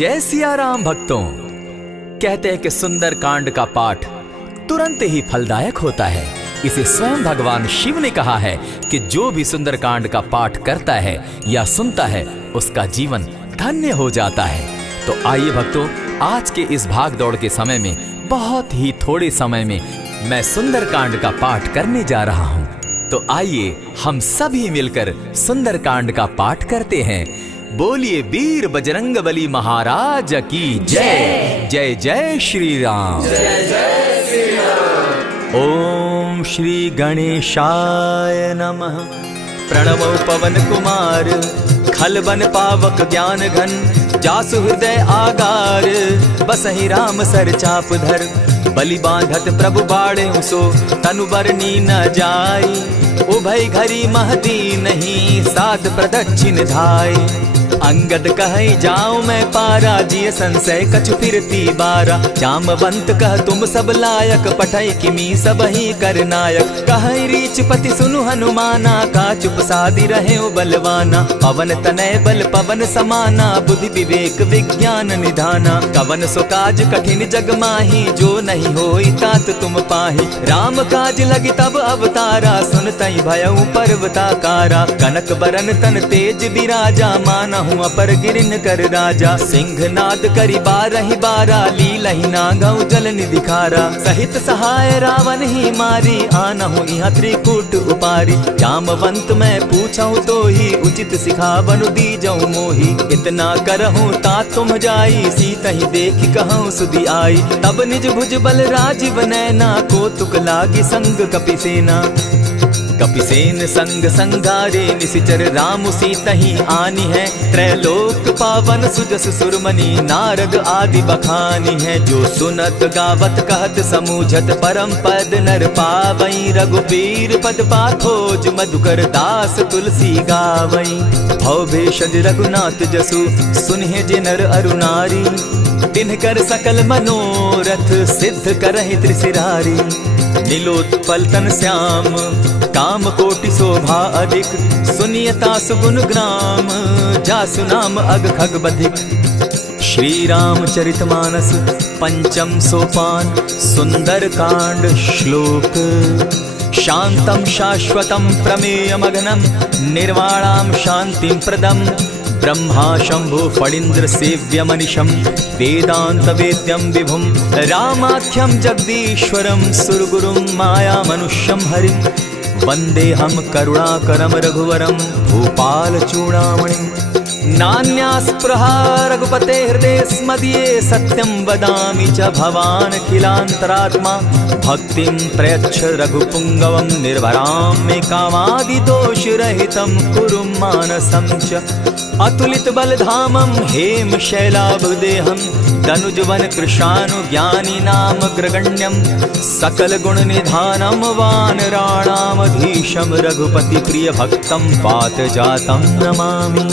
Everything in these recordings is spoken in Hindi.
जय सिया राम भक्तों। कहते हैं कि सुंदर कांड का पाठ तुरंत ही फलदायक होता है। इसे स्वयं भगवान शिव ने कहा है कि जो भी सुंदर कांड का पाठ करता है या सुनता है उसका जीवन धन्य हो जाता है। तो आइए भक्तों, आज के इस भाग दौड़ के समय में बहुत ही थोड़े समय में मैं सुंदर कांड का पाठ करने जा रहा हूँ। तो आइए हम सभी मिलकर सुंदर कांड का पाठ करते हैं। बोलिए वीर बजरंगबली महाराज की जय। जय जय श्री राम। जय जय श्री राम। ओम श्री गणेशाय नमः। प्रणवो पवन कुमार खलबन पावक ज्ञान घन जासु हृदय आगार बसहि राम सर चाप धर बलि बांधत प्रभु बाड़े सो तनु बरनी न जाई उभय घरी महदी नहीं साध प्रदक्षिण धाय अंगद कहे जाऊं मैं पारा जिय संशय कछु फिरती बारा जामवंत कह तुम सब लायक पठय किमी सब ही कर नायक कहे रीच पति सुनु हनुमाना का चुप सादी रहे बलवाना पवन तनय बल पवन समाना बुद्धि विवेक विज्ञान निधाना कवन सो काज कठिन जग माही जो नहीं होई तात तुम पाही राम काज लगी तब अवतारा सुन तई भयउ पर्वताकारा कनक बरन तन तेज विराजा माना अपर गिरिन कर राजा सिंह नाद करी बारहि बारा लीलहि नागौ जल निधिखारा सहित सहाय रावण ही मारी आनहु इहाँ त्रिकूट उपारी जामवंत मैं पूछऊं तो ही उचित सिखावनु दीजऊं मोही इतना करहूं ता तुम जाई सीतहि देखि कहूं सुधि आई तब निज भुज बल राजीव नैना कौतुक लागी संग कपिसेना कपिसेन संग संगारे निसिचर राम सीतहि आनी है त्रैलोक पावन सुजस सुरमणि नारद आदि बखानी है जो सुनत गावत कहत समूझत परम पद नर पावई रघुबीर पद पाथोज मधुकर दास तुलसी गावई भव भेषज रघुनाथ जसु सुनहि जे नर अरु नारी तिनकर सकल मनोरथ सिद्ध करहि त्रिशिरारी नीलोत्पल तन श्याम काम कोटि शोभा अधिक सुनियता सुगुण ग्राम जासु नाम अग खग बधिक। श्री रामचरितमानस पंचम सोपान सुंदर कांड श्लोक शांतम शाश्वतम प्रमेयमघनम निर्वाणाम शांतिं प्रदम ब्रह्मा शंभु फणीन्द्र सेव्य मनिषम वेदांत वेद्यम विभुम रामाख्यम जगदीश्वरम सुरगुरुम माया मनुष्यम हरिम वंदे हम करुणाकरम रघुवरम भूपाल चूड़ामणिम नान्यास्पृहा रघुपते हृदय स्मदीये सत्यं वदामि च भवान् खिलान्तरात्मा भक्तिं प्रयच्छ रघुपुंगवं निर्भरां मे कामादिदोषरहितं कुरु मानसं च अतुलित बलधामं हेम शैलाभदेहं तनुजवन कृशानु ज्ञानी नाम ग्रगण्यं सकल गुण निधानं वानराणामधीशं रघुपति प्रिय भक्तं पात जातं नमामि।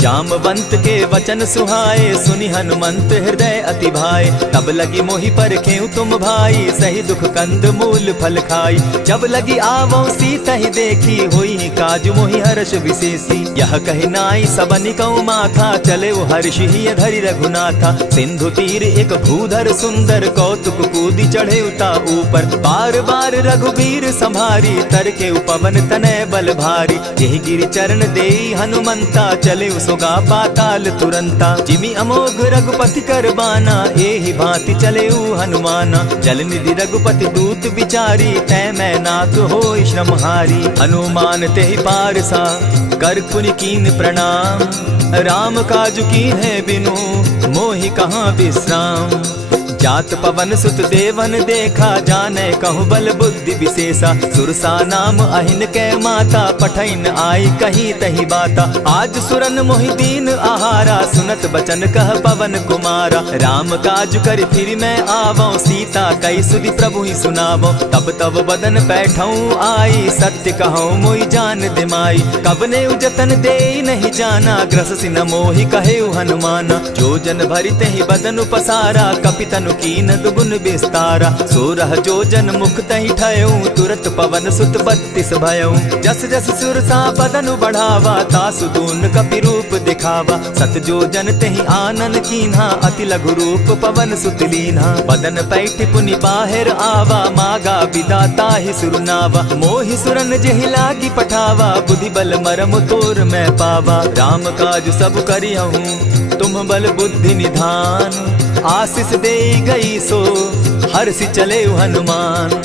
जामवंत के वचन सुहाए सुनि हनुमंत हृदय अति भाए तब लगी मोहि परखेउ तुम भाई सही दुख कंद मूल फल खाई जब लगी आवो सीतहि देखी होई काज मोहि हर्ष विशेषी यह कहि नाई सबनि कौ माथा चले हर्ष ही धरि रघुनाथा सिंधु तीर एक भूधर सुंदर कौतुक कूदी चढ़े उता ऊपर बार बार रघुबीर संभारी तर के पवन तनय बल भारी यही गिरि चरण देई हनुमंता चले सोगा पाताल तुरंता जिमि अमोघ रघुपति कर बाना एहि भांति चले हनुमाना जल निधि रघुपति दूत बिचारी तै मैं नाथ होई श्रमहारी हनुमान तेहि पारसा कर पुनि कीन प्रणाम राम काज कीन है बिनु मोहि कहाँ विश्राम जात पवन सुत देवन देखा जाने कहु बल बुद्धि विशेषा सुरसा नाम अहिन कै माता पठैन आई कही तही बाता आज सुरन मोहि दीन आहारा सुनत बचन कह पवन कुमारा राम काज कर फिर मैं आवो सीता कई सुधि प्रभु ही सुनावो तब तब बदन बैठऊं आई सत्य कहूं मोहि जान दिमाई कबने उजतन दे नहीं जाना ग्रस सिन मोहि कहे हनुमाना जो जन भरित ही बदन पसारा कपितनु कीन दुगुन विस्तारा। 16 जोजन मुख तहि ठयऊ, तुरत पवन सुत 32 भयऊ। जस जस सुर सा बदन बढ़ावा, तासु दून कपि रूप दिखावा। 7 जोजन तेहि आनन कीन्हा, अति लघु रूप पवन सुत लीन्हा। बदन पैठ पुनि बाहिर आवा, मागा विदा ताहि सुरनावा। मोहि सुरन जेहि लागी पठावा, बुद्धि बल मरम तोर मैं पावा। राम काज सब करिहूँ, तुम बल बुद्धि निधान। आशीष दे गई सो हर्षि चले हनुमान।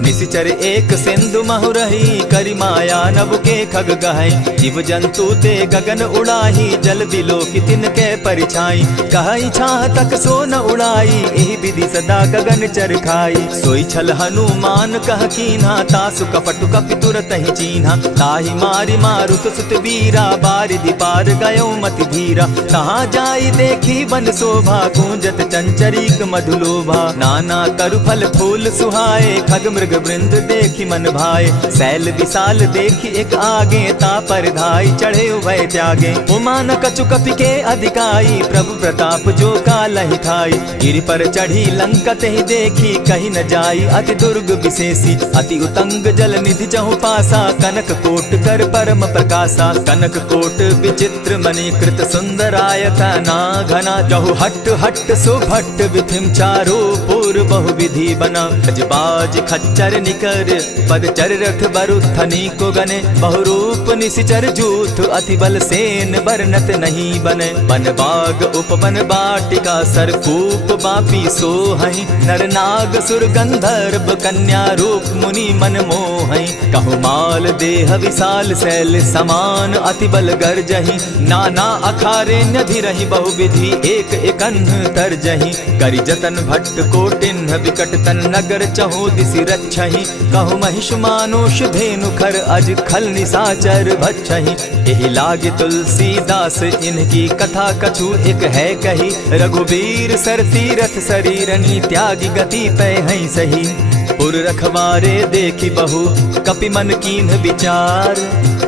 निशिचर एक सिंधु महु रही, करि माया नभ के खग गहई। जीव जंतु ते गगन उड़ाही, जल बिलो की तिनके परिछाई। कहई छाह तक सो न उड़ाई, एहि विधि सदा गगन चर खाई। सोई छल हनुमान कह कीन्हा, तासु कपटु कपि तुरत ही चीन्हा। ताहि मारि मारुत सुत वीरा, बारिधि पार गयो मति धीरा। कहाँ जाई देखी वन शोभा, गूंजत चंचरीक मधुलोभा। नाना तरु फल फूल सुहाए, खग मृग वृंद देखी मन भाए। सैल विशाल देखी एक आगे, ता पर धाई चढ़े भय त्यागे। उमान कछु कपि के अधिकाई, प्रभु प्रताप जो कालहि खाई। गिरि पर चढ़ी लंका तेहि देखी, कहीं न जाई अति दुर्ग विशेषी। अति उतंग जल निधि जहु पासा, कनक कोट कर परम प्रकाशा। कनक कोट विचित्र मणि कृत सुंदरायत ना घना। जहु हट हट सुभट विधिम चारो पूर्व बहु विधि बना। खजबाज खच्चर निकर पदचर रथ बरुथनी को गने। बहुरूप निशिचर जूथ, अति बल सेन बरनत नहीं बने। बन बाग उपवन बाटिका, सरकूप बापी सोहई। नर नाग सुर गंधर्व कन्या रूप, मुनि मन मोहई। कहु माल देह विशाल शैल समान, अति बल गर्जही। नाना अखारे नधिरहि बहुविधि, एक एकन्ह तरजही। करि जतन भट्ट कोटिन्ह, विकट तन नगर चहु दिसि रक्षहि। कहु महिष मानुष धेनु खर, अज खल निशाचर भक्षहि। एहि लागे तुलसीदास, इनकी कथा कछु एक है कही। रघुबीर सर तीरथ शरीरनी, त्यागी गति पै हई सही। पुर रखवारे देखी बहु, कपि मन कीन्ह विचार।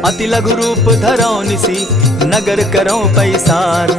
अति लघु रूप धरौ निसी, नगर करौ पैसार।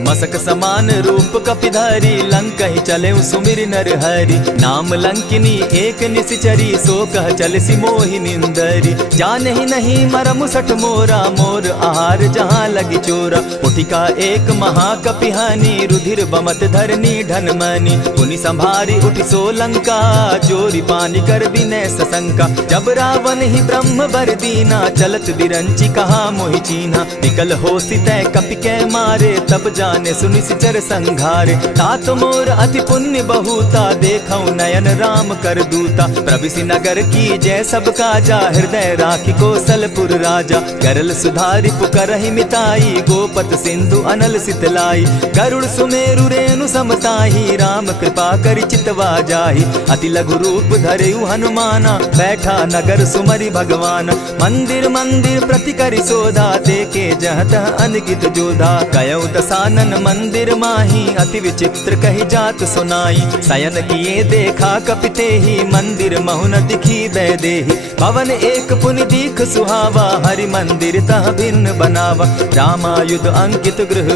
मसक समान रूप कपिधारी, लंक ही चले सुमिर नर हरि। नाम लंकिनी एक निशिचरी, सो कह चल सी मोहि निंदरी। जाने ही नहीं मरम सठ मोरा, मोर आहार जहाँ लगी चोरा। उठिका एक महाकपिहानी, रुधिर बमत धरनी ढन मनी। पुनि संभारी उठि सो लंका, चोरी पानी कर विनय सशंका। जब रावण ही ब्रह्म बर दीना, चलत बिरंची कहा मोहि चीन्हा। निकल हो सितै कपि के मारे, तब जाने सुनि सिचर संघारे। तात मोर अति पुण्य बहुता, देखौ नयन राम कर दूता। प्रविशि नगर की जय सब काजा, हृदय राखी कौशलपुर राजा। करल सुधारि पुकरहि मिताई, गोपत सिंधु अनल सितलाई। गरुड़ सुमेरु रेणु समताही, राम कृपा करि चितवा जाहि। अति लघु रूप धरेउ हनुमाना, बैठा नगर सुमरि भगवान। मंदिर मंदिर प्रति करि सोधा, देखे जह तह अनगित जोधा। कयौ दसानन मंदिर माही, अति विचित्र कही जात सुनाई। शयन किए देखा कपिते ही, मंदिर महु न दिखी वैदेही। भवन एक पुनि दीख सुहावा, हरि मंदिर तह भिन्न बनावा। रामायुध अंकित गृह,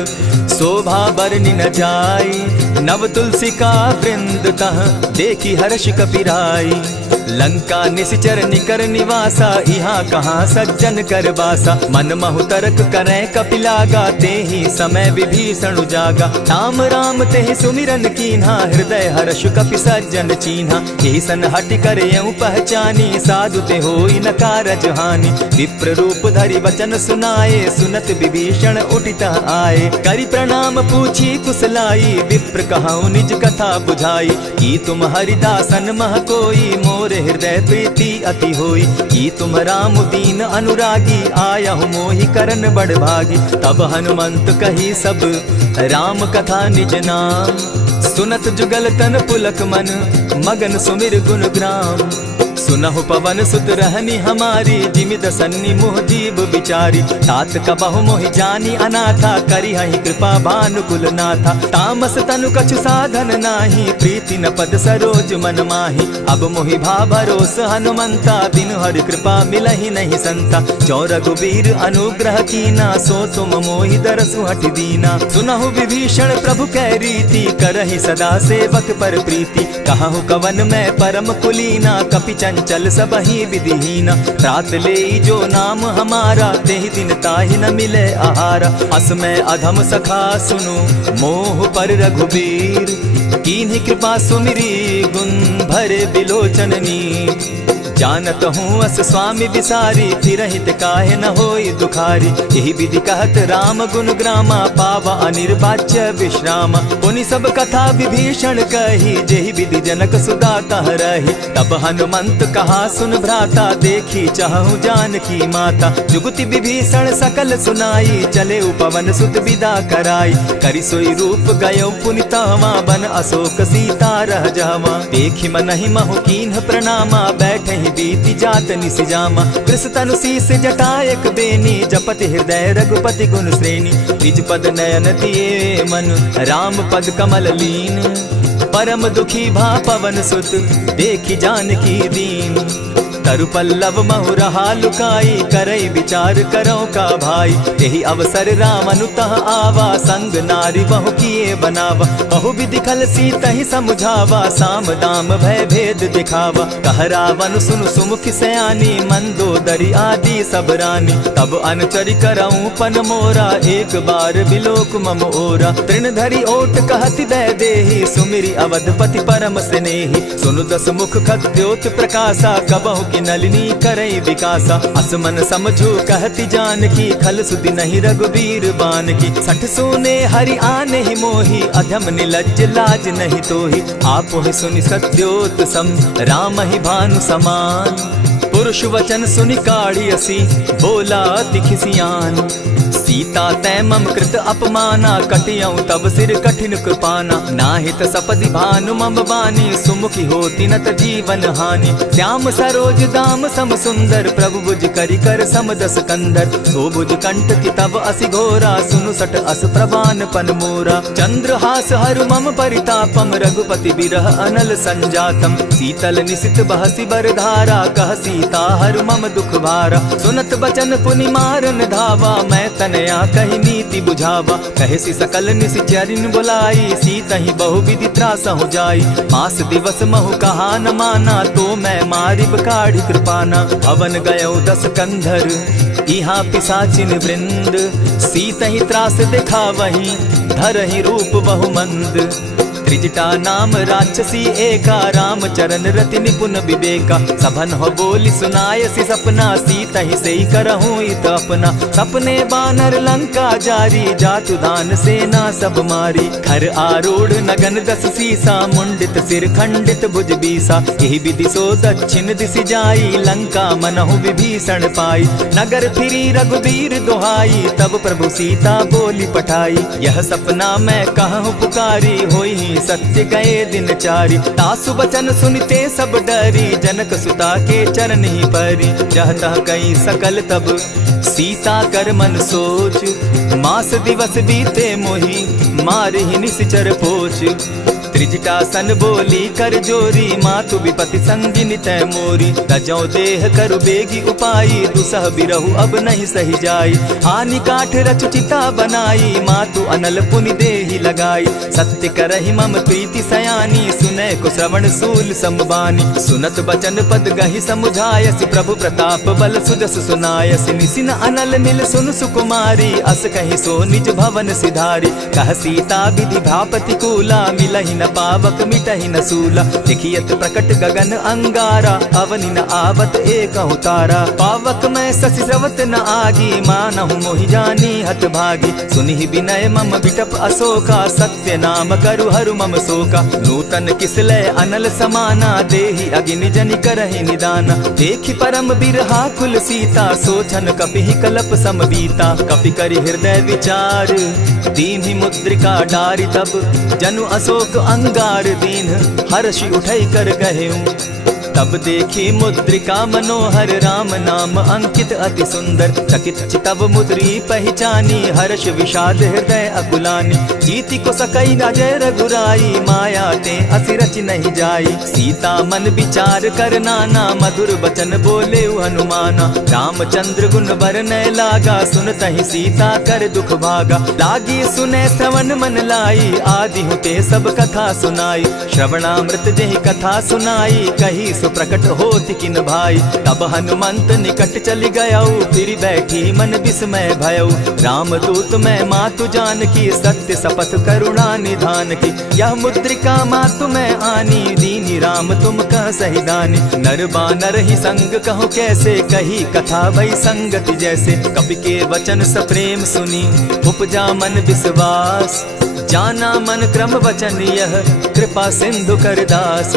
शोभा बरनि न जाई। नव तुलसी का वृंद तह, देखी हर्ष कपिराई। लंका निशिचर निकर निवासा, यहाँ कहाँ सज्जन कर बासा। मन महु तरक करै कपिलागा, तेहि समय विभीषण उजागा। राम राम तेहि सुमिरन कीन्हा, हृदय हर्ष कपि सज्जन चीन्हा। एहि सन हटि कर यूं पहचानी, साधु ते होई न कारज हानि। विप्र रूप धरि वचन सुनाए, सुनत विभीषण उठित आए। करि प्रणाम पूछी कुशलाई, विप्र कहऊँ निज कथा बुझाई। की तुम हरिदासन मह कोई, मोर हृदय प्रीति अति होई। की तुम राम दीन अनुरागी, आयहु मोहि करन बड़ भागी। तब हनुमंत कही सब राम कथा निज नाम। सुनत जुगल तन पुलक मन, मगन सुमिर गुण ग्राम। सुनहु पवन सुत रहनी हमारी, जिमि दसन्नी मोह जीव विचारी। तात कबहु मोहि जानी अनाथा, करी हहि कृपा भानुकुल नाथा। तामस तनु कछु साधन नाही, प्रीति न पद सरोज मन माही। अब मोहि भा भरोस हनुमंता, बिनु हरि कृपा मिलहि नहीं संता। जो रघुबीर अनुग्रह कीना, सो तुम मोहि दरसु हठि दीना। सुनहु विभीषण प्रभु कै रीति, करहि सदा सेवक पर प्रीति। कहु कवन मैं परम कुलीना, कपि चंचल सबहि विधिहीना। रात ले जो नाम हमारा, तेहि दिन ताहि न मिले आहारा। अस मैं अधम सखा सुनु, मोह पर रघुबीर। कीन्ही कृपा सुमिरी, गुण भरे बिलोचन नीर। जानत हूँ अस स्वामी विसारी, फिरहित काहे न होई दुखारी। यही विधि कहत राम गुण ग्रामा, पावा अनिर्वाच्य विश्रामा। पुनि सब कथा विभीषण कही, जेहि विधि जनक सुदा कह रही। तब हनुमंत कहा सुन भ्राता, देखी चाहूँ जानकी माता। जुगति विभीषण सकल सुनाई, चले पवन सुत विदा कराई। करि सोई रूप गयो पुनि तहवा, बन अशोक सीता रह जावा। देखी मनहि महु कीन्ह प्रणामा, बैठे बीती जात निसिजामा। कृष तनु शीस जटायक बेनी, जपति हृदय रघुपति गुण श्रेणी। निज पद नयन दिए मन, राम पद कमल लीन। परम दुखी भा पवन सुत, देखी जानकी दीन। तरु पल्लव महु रहा लुकाई, करई विचार करो का भाई। यही अवसर राम अनुतः आवा, संग नारी बहु किए बनावा। बहु विधि खल सीतहि समझावा, साम दाम भय भेद दिखावा। कह रावण सुनु सुमुख सयानी, मंदोदरी आदि सब रानी। तब अनुचरि करऊं पन मोरा, एक बार बिलोक मम ओरा। तृण धरि ओट कहति दय देहि, सुमिरि अवधपति परम स्नेही। सुनु दस मुख खद्योत प्रकाशा, कबहु की नलिनी करई विकासा। असमन समझो कहती जानकी, खल सुधि नहीं रघुबीर बान की। सठ सोने हरि आने ही मोही, अधम निलज्ज लाज नहीं तोही। आप ही सुनि सत्योत सम, राम ही भानु समान। पुरुष वचन सुनि काढ़ियसी, बोला अति खिसियान। सीता तै मम कृत अपमाना, कटियऊ तब सिर कठिन कृपाना। नाहित सपदि भानु मम बानी, सुमुखी होती नत जीवन हानि। श्याम सरोज दाम सम सुंदर, प्रभु भुज करि कर सम दस कंदर। सो भुज कंठ की तब असि घोरा, सुनु सट अस प्रवान पन मोरा। चंद्रहास हरु मम परितापम, रघुपति बिरह अनल संजातम। शीतल निशित बहसी बर धारा, कह सीता हरु मम दुख भारा। सुनत बचन पुनि मारन धावा, मैं तनया कही नीति बुझावा। कहे सी सकल निशिचरिन बुलाई, सीतहि बहु विधि त्रास हो जाई। मास दिवस महु कहा न माना, तो मैं मारिब काढ़ी कृपाना। भवन गयो दस कंधर, इहाँ पिशाचिन वृंद। सीतहि त्रास दिखावहि, धरहि रूप बहु मंद। त्रिजटा नाम राक्षसी एका, राम चरण रति निपुण विवेका। सभन हो बोली सुनायसी सपना, सीतहि सेई करहूँ इत अपना। सपने बानर लंका जारी, जातु दान सेना सब मारी। खर आरूढ़ नगन दस सीसा, मुंडित सिर खंडित भुज बीसा। यही विधि सो दक्षिण दिशि जाई, लंका मनहु विभीषण पाई। नगर फिरी रघुबीर दुहाई, तब प्रभु सीता बोली पठाई। यह सपना मैं कहूँ पुकारी, होई सत्य गए दिन चारी। तासु बचन सुनते सब डरी, जनक सुता के चरण ही परी। जहतः कई सकल तब सीता कर मन सोच, मास दिवस बीते मोही, मारे ही निश्चर पोच। त्रिजटा सन बोली कर जोरी, मातु विपति संगिनी तै मोरी। तजौ देह करु बेगी उपाई, दुसह बिरहु अब नहीं सही जाई। हानि काठ रच चिता बनाई, मातु अनल पुनि देहि लगाई। सत्य करहि मम प्रीति सयानी, सुनै को श्रवण सूल समबानी। सुनत बचन पद गहि समुझायसि, प्रभु प्रताप बल सुजस सुनायसि। निसिन अनल नील सुन सुकुमारी, अस कहि सो निज भवन सिधारी। कह सीता विधि भापति कूला, मिलहि न पावक मिटहि न सूला। देखियत प्रकट गगन अंगारा, अवनि न आवत एकहु तारा। पावक मैं शशि स्रवत न आगी, मानहु मोहि जानी हत भागी। सुनिहि विनय मम बिटप अशोका, सत्य नाम करु हरु मम शोका। नूतन किसलय अनल समाना, देहि अगिनि जनि करहि निदाना। देखि परम बिरहा कुल सीता, सोचन कपिहि कलप सम बीता। कपि करि हृदय विचार, दीन्हि मुद्रिका डारि। तब जनु अशोक अंगार दीन, हर्षि उठै कर गहेऊ। तब देखी मुद्रिका मनोहर राम नाम अंकित अति सुंदर। चकित चितव मुद्री पहचानी हर्ष विषाद हृदय अकुलानी। जीति को सकई अजय रघुराई माया ते असि रच नहीं जाई। सीता मन विचार कर नाना मधुर बचन बोले हनुमाना। रामचंद्र गुण बरनय लागा सुनतहि सीता कर दुख भागा। लागी सुने श्रवण मन लाई आदि हुते सब कथा सुनाई। श्रवणामृत जेहि कथा सुनाई कही सुप्रकट होति किन भाई। तब हनुमंत निकट चली गयऊ फिर बैठी मन विस्मय भयऊ। रामदूत मैं मातु जानकी सत्य शपथ करुणा निधान की। यह मुद्रिका मातु मैं आनी दीनी राम तुम कह सही दानी। नर बानर ही संग कहो कैसे कही कथा भई संगति जैसे। कपि के वचन सप्रेम सुनी उपजा मन विश्वास। जाना मन क्रम वचन यह कृपा सिंधु कर दास।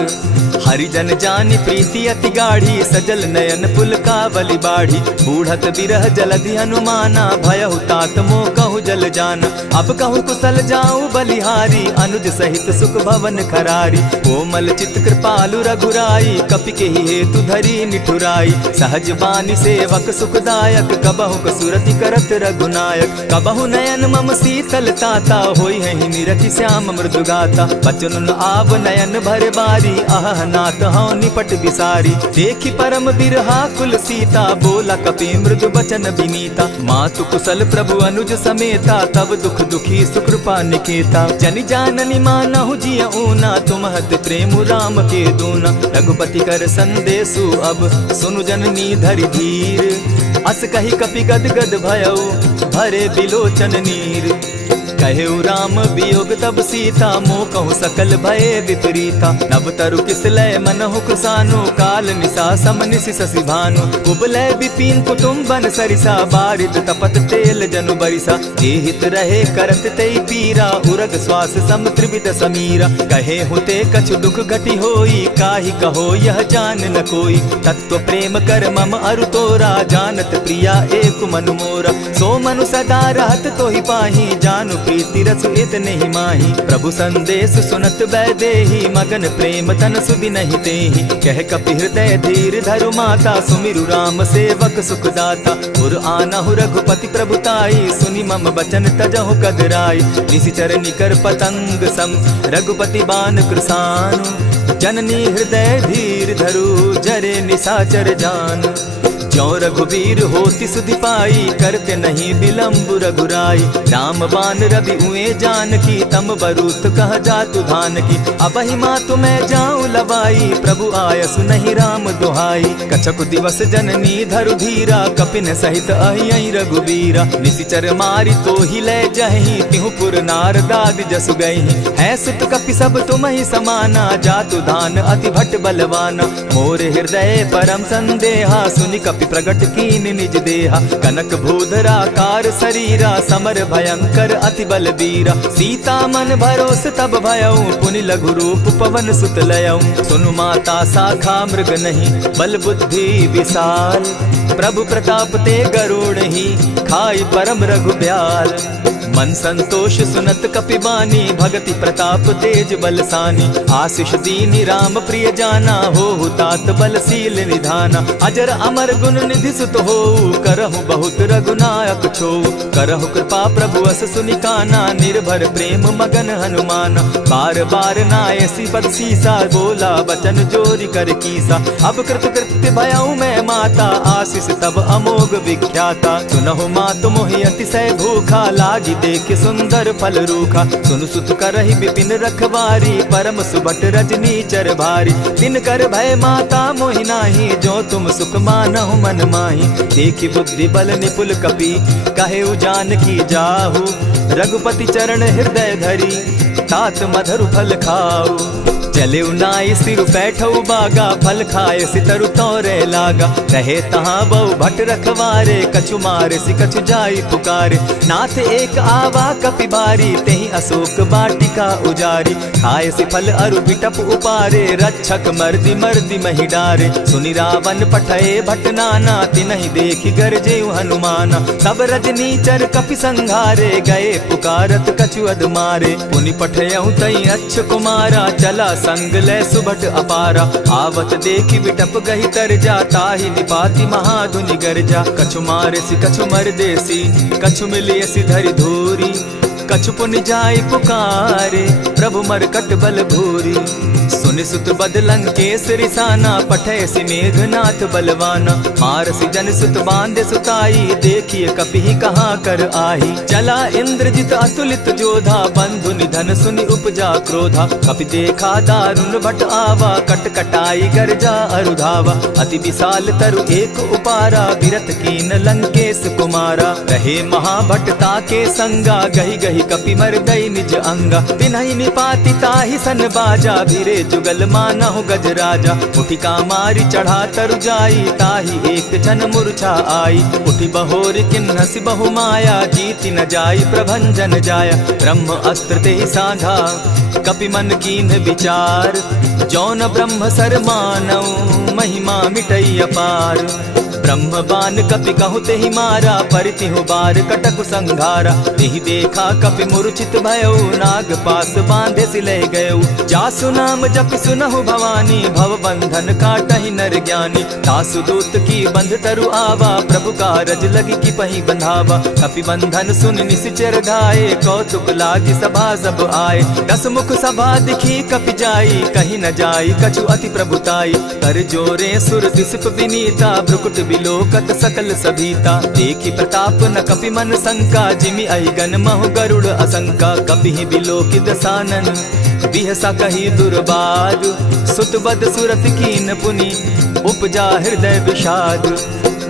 हरिजन जानी प्रीति अति गाढ़ी सजल नयन पुलकावली बाढ़ी। बूढ़त बिरह जलधि हनुमाना भयहु तात मोह कहु जल जाना। अब कहु कुशल जाऊं बलिहारी अनुज सहित सुख भवन खरारी। कोमल चित कृपालु रघुराई कपि के ही हेतु धरी निठुराई। सहज बानी सेवक सुखदायक कबहु कसुरति करत रघुनायक। कबहु नयन मम शीतल ताता होई है निरखि श्याम मृदु गाता। बचन आव नयन भर बारी आह नाथ हौ निपट विसारी। देखी परम बिरहा कुल सीता बोला कपि मृदु बचन विनीता। मातु कुशल प्रभु अनुज समेता तब दुख दुखी सुकृपा निकेता। जनि जाननी मानहु जिय ऊना तुम्हत प्रेम राम के दूना। रघुपति कर संदेशु अब सुनु जननी धरि धीर। अस कही कपि गद गद भयऊ भरे बिलोचन नीर। कहेउ राम वियोग तब सीता मोह कहु सकल भय विपरीता। नव तरु किसलय मनहु कुसानु काल निशा सम निशि शशि भानु। उबलय विपिन कुटुम्बन सरिसा बारिद तपत तेल जनु बरिसा। जे हित रहे करत तेई पीरा उरग श्वास सम त्रिविध समीरा। कहे हुते कछु दुख घटी होई काहि कहो यह जान न कोई। तत्व प्रेम कर मम अरु तोरा जानत प्रिया एक मनु मोरा। सो मनु सदा रहत तोहि पाही जानु प्रीति रस इतने ही माही। प्रभु संदेश सुनत वैदेही मगन प्रेम तन सुधि नहीं तेहि। कह कपि हृदय धीर धरु माता सुमिरु राम सेवक सुखदाता। उर आनहु रघुपति प्रभुताई सुनि मम बचन तजहु कदराई। निशिचर निकर पतंग सम रघुपति बान कृसानु। जननी हृदय धीर धरु जरे निशाचर जान। ज्यों रघुवीर होति सुधि पाई करते नहीं विलम्ब रघुराई। राम बान रवि उए जानकी तम बरूत कह जातु धान की। अबहि मातु मैं जाऊं लवाई प्रभु आयसु नहीं राम दुहाई। कछक दिवस जननी धरु धीरा कपिन सहित अहियहि रघुवीरा। निशिचर मारी तो ही ले जहि तिहु पुर नार दाग जसु गई। है सुत कपि सब तुम ही समाना जातु धान अति भट बलवाना। मोर हृदय परम संदेहा सुनि कपि प्रगट कीन निज देहा। कनक भूधराकार शरीरा समर भयंकर अति बल बीरा। सीता मन भरोस तब भयऊ पुनि लघु रूप पवन सुत लयऊ। सुनु माता शाखा मृग नहीं बल बुद्धि विशाल। प्रभु प्रताप ते गरुड़ ही खाई परम रघुब्याल। मन संतोष सुनत कपि बानी भगति प्रताप तेज बलसानी। आशीष दीनी राम प्रिय जाना हो तात बलशील निधाना। अजर अमर गुण निधि सुत हो करहु बहुत रघुनायक छो। करहु कृपा प्रभु अस सुनि काना निर्भर प्रेम मगन हनुमाना। बार बार नायसी पद सीसा बोला बचन जोरी कर कीसा। अब कृत कृत्य भयऊ मैं माता आशीष तब अमोघ विख्याता। सुनहु मातु मोहि अतिशय भूखा लागी देख सुंदर फल रूखा। सुनु सुत करहि विपिन रखवारी परम सुबट रजनी चर भारी। दिन कर भय माता मोहि नाही जो तुम सुख मानहु मन माही। देखी बुद्धि बल निपुल कपि कहेउ जानकी जाहु। रघुपति चरण हृदय धरी तात मधुर फल खाऊ। चलेउ नाई सिर बैठऊ बागा फल खाए सितरु तोरे लागा। रहे तहाँ बहु भट रखवारे कछु मारे सि कछु जाई पुकारे। नाथ एक आवा कपि बारी तेहि ही अशोक बाटिका उजारी। खाए सी फल अरु बिटप उपारे, रक्षक मर्दी मर्दी मही डारे। सुनि रावण पठये भट नाना, तिनहि देखि गरजे हनुमाना। सब रजनीचर कपि संघारे, गए पुकारत कछु अध मारे। पुनि पठयहु तई अच्छ कुमारा, चला संग लै सुभट अपारा। आवत देखि बिटप गहि तर जा, ताहि निपाति महाधुनि गर्जा। कछु मारेसी कछु मरदेसी, कछु मिलियसी धरि धूरी। कछु पुनि जाय पुकारे, प्रभु मरकट बल भूरी। सुनि सुत बद लंकेश रिसाना, पठयसि मेघनाथ बलवाना। मारसि जन सुत बांधे सुताई, देखिए कपिहि कहाँ कर आही। चला इंद्रजित अतुलित जोधा, बंधु निधन सुनि उपजा क्रोधा। कपि देखा दारुण भट आवा, कट कटाई गर्जा अरुधावा। अति विशाल तरु एक उपारा, विरत कीन लंकेश कुमारा। रहे महाभट ताके संगा, गही गही कपि मरदई निज अंगा। तिन्हि निपाति ताहि सन बाजा, भिरे जुगल मानहु गजराजा। उठि कामारी चढ़ा तरु जाई, ताहि एक जन मूर्छा आई। उठि बहोर किन्हसि बहु माया, जीति न जाई प्रभंजन जाया। ब्रह्म अस्त्र तेहि साधा, कपि मन कीन्ह विचार। जौन ब्रह्म सर मानौ, महिमा मिटई अपार। ब्रह्म बान कपि कहु तेहि मारा, परितिहु बार कटक संघारा। तेहि देखा कपि मूर्छित भयो, नाग पास बांधे सिलह गयो। जासु नाम जपि सुनहु भवानी, भव बंधन काटहि नर ज्ञानी। तासु दूत की बंध तरु आवा, प्रभु कारज लगी की पही बंधावा। कपि बंधन सुन निसिचर धाये, कौतुक लागी सभा सब आए। दस मुख सभा दिखी कपि जाई, कहीं न जाई कछु अति प्रभुताई। कर जोरे सुर दिसप विनीता, भ्रुकुट बिलोकत सकल सभीता। देखी प्रताप न कपि मन शंका, जिमि अहिगन महु गरुड़ असंका। कपि बिलोकि दसानन, बिहसा कही दुर्बाद। सुत बद सुरत कीन पुनि, उपजा हृदय विषाद।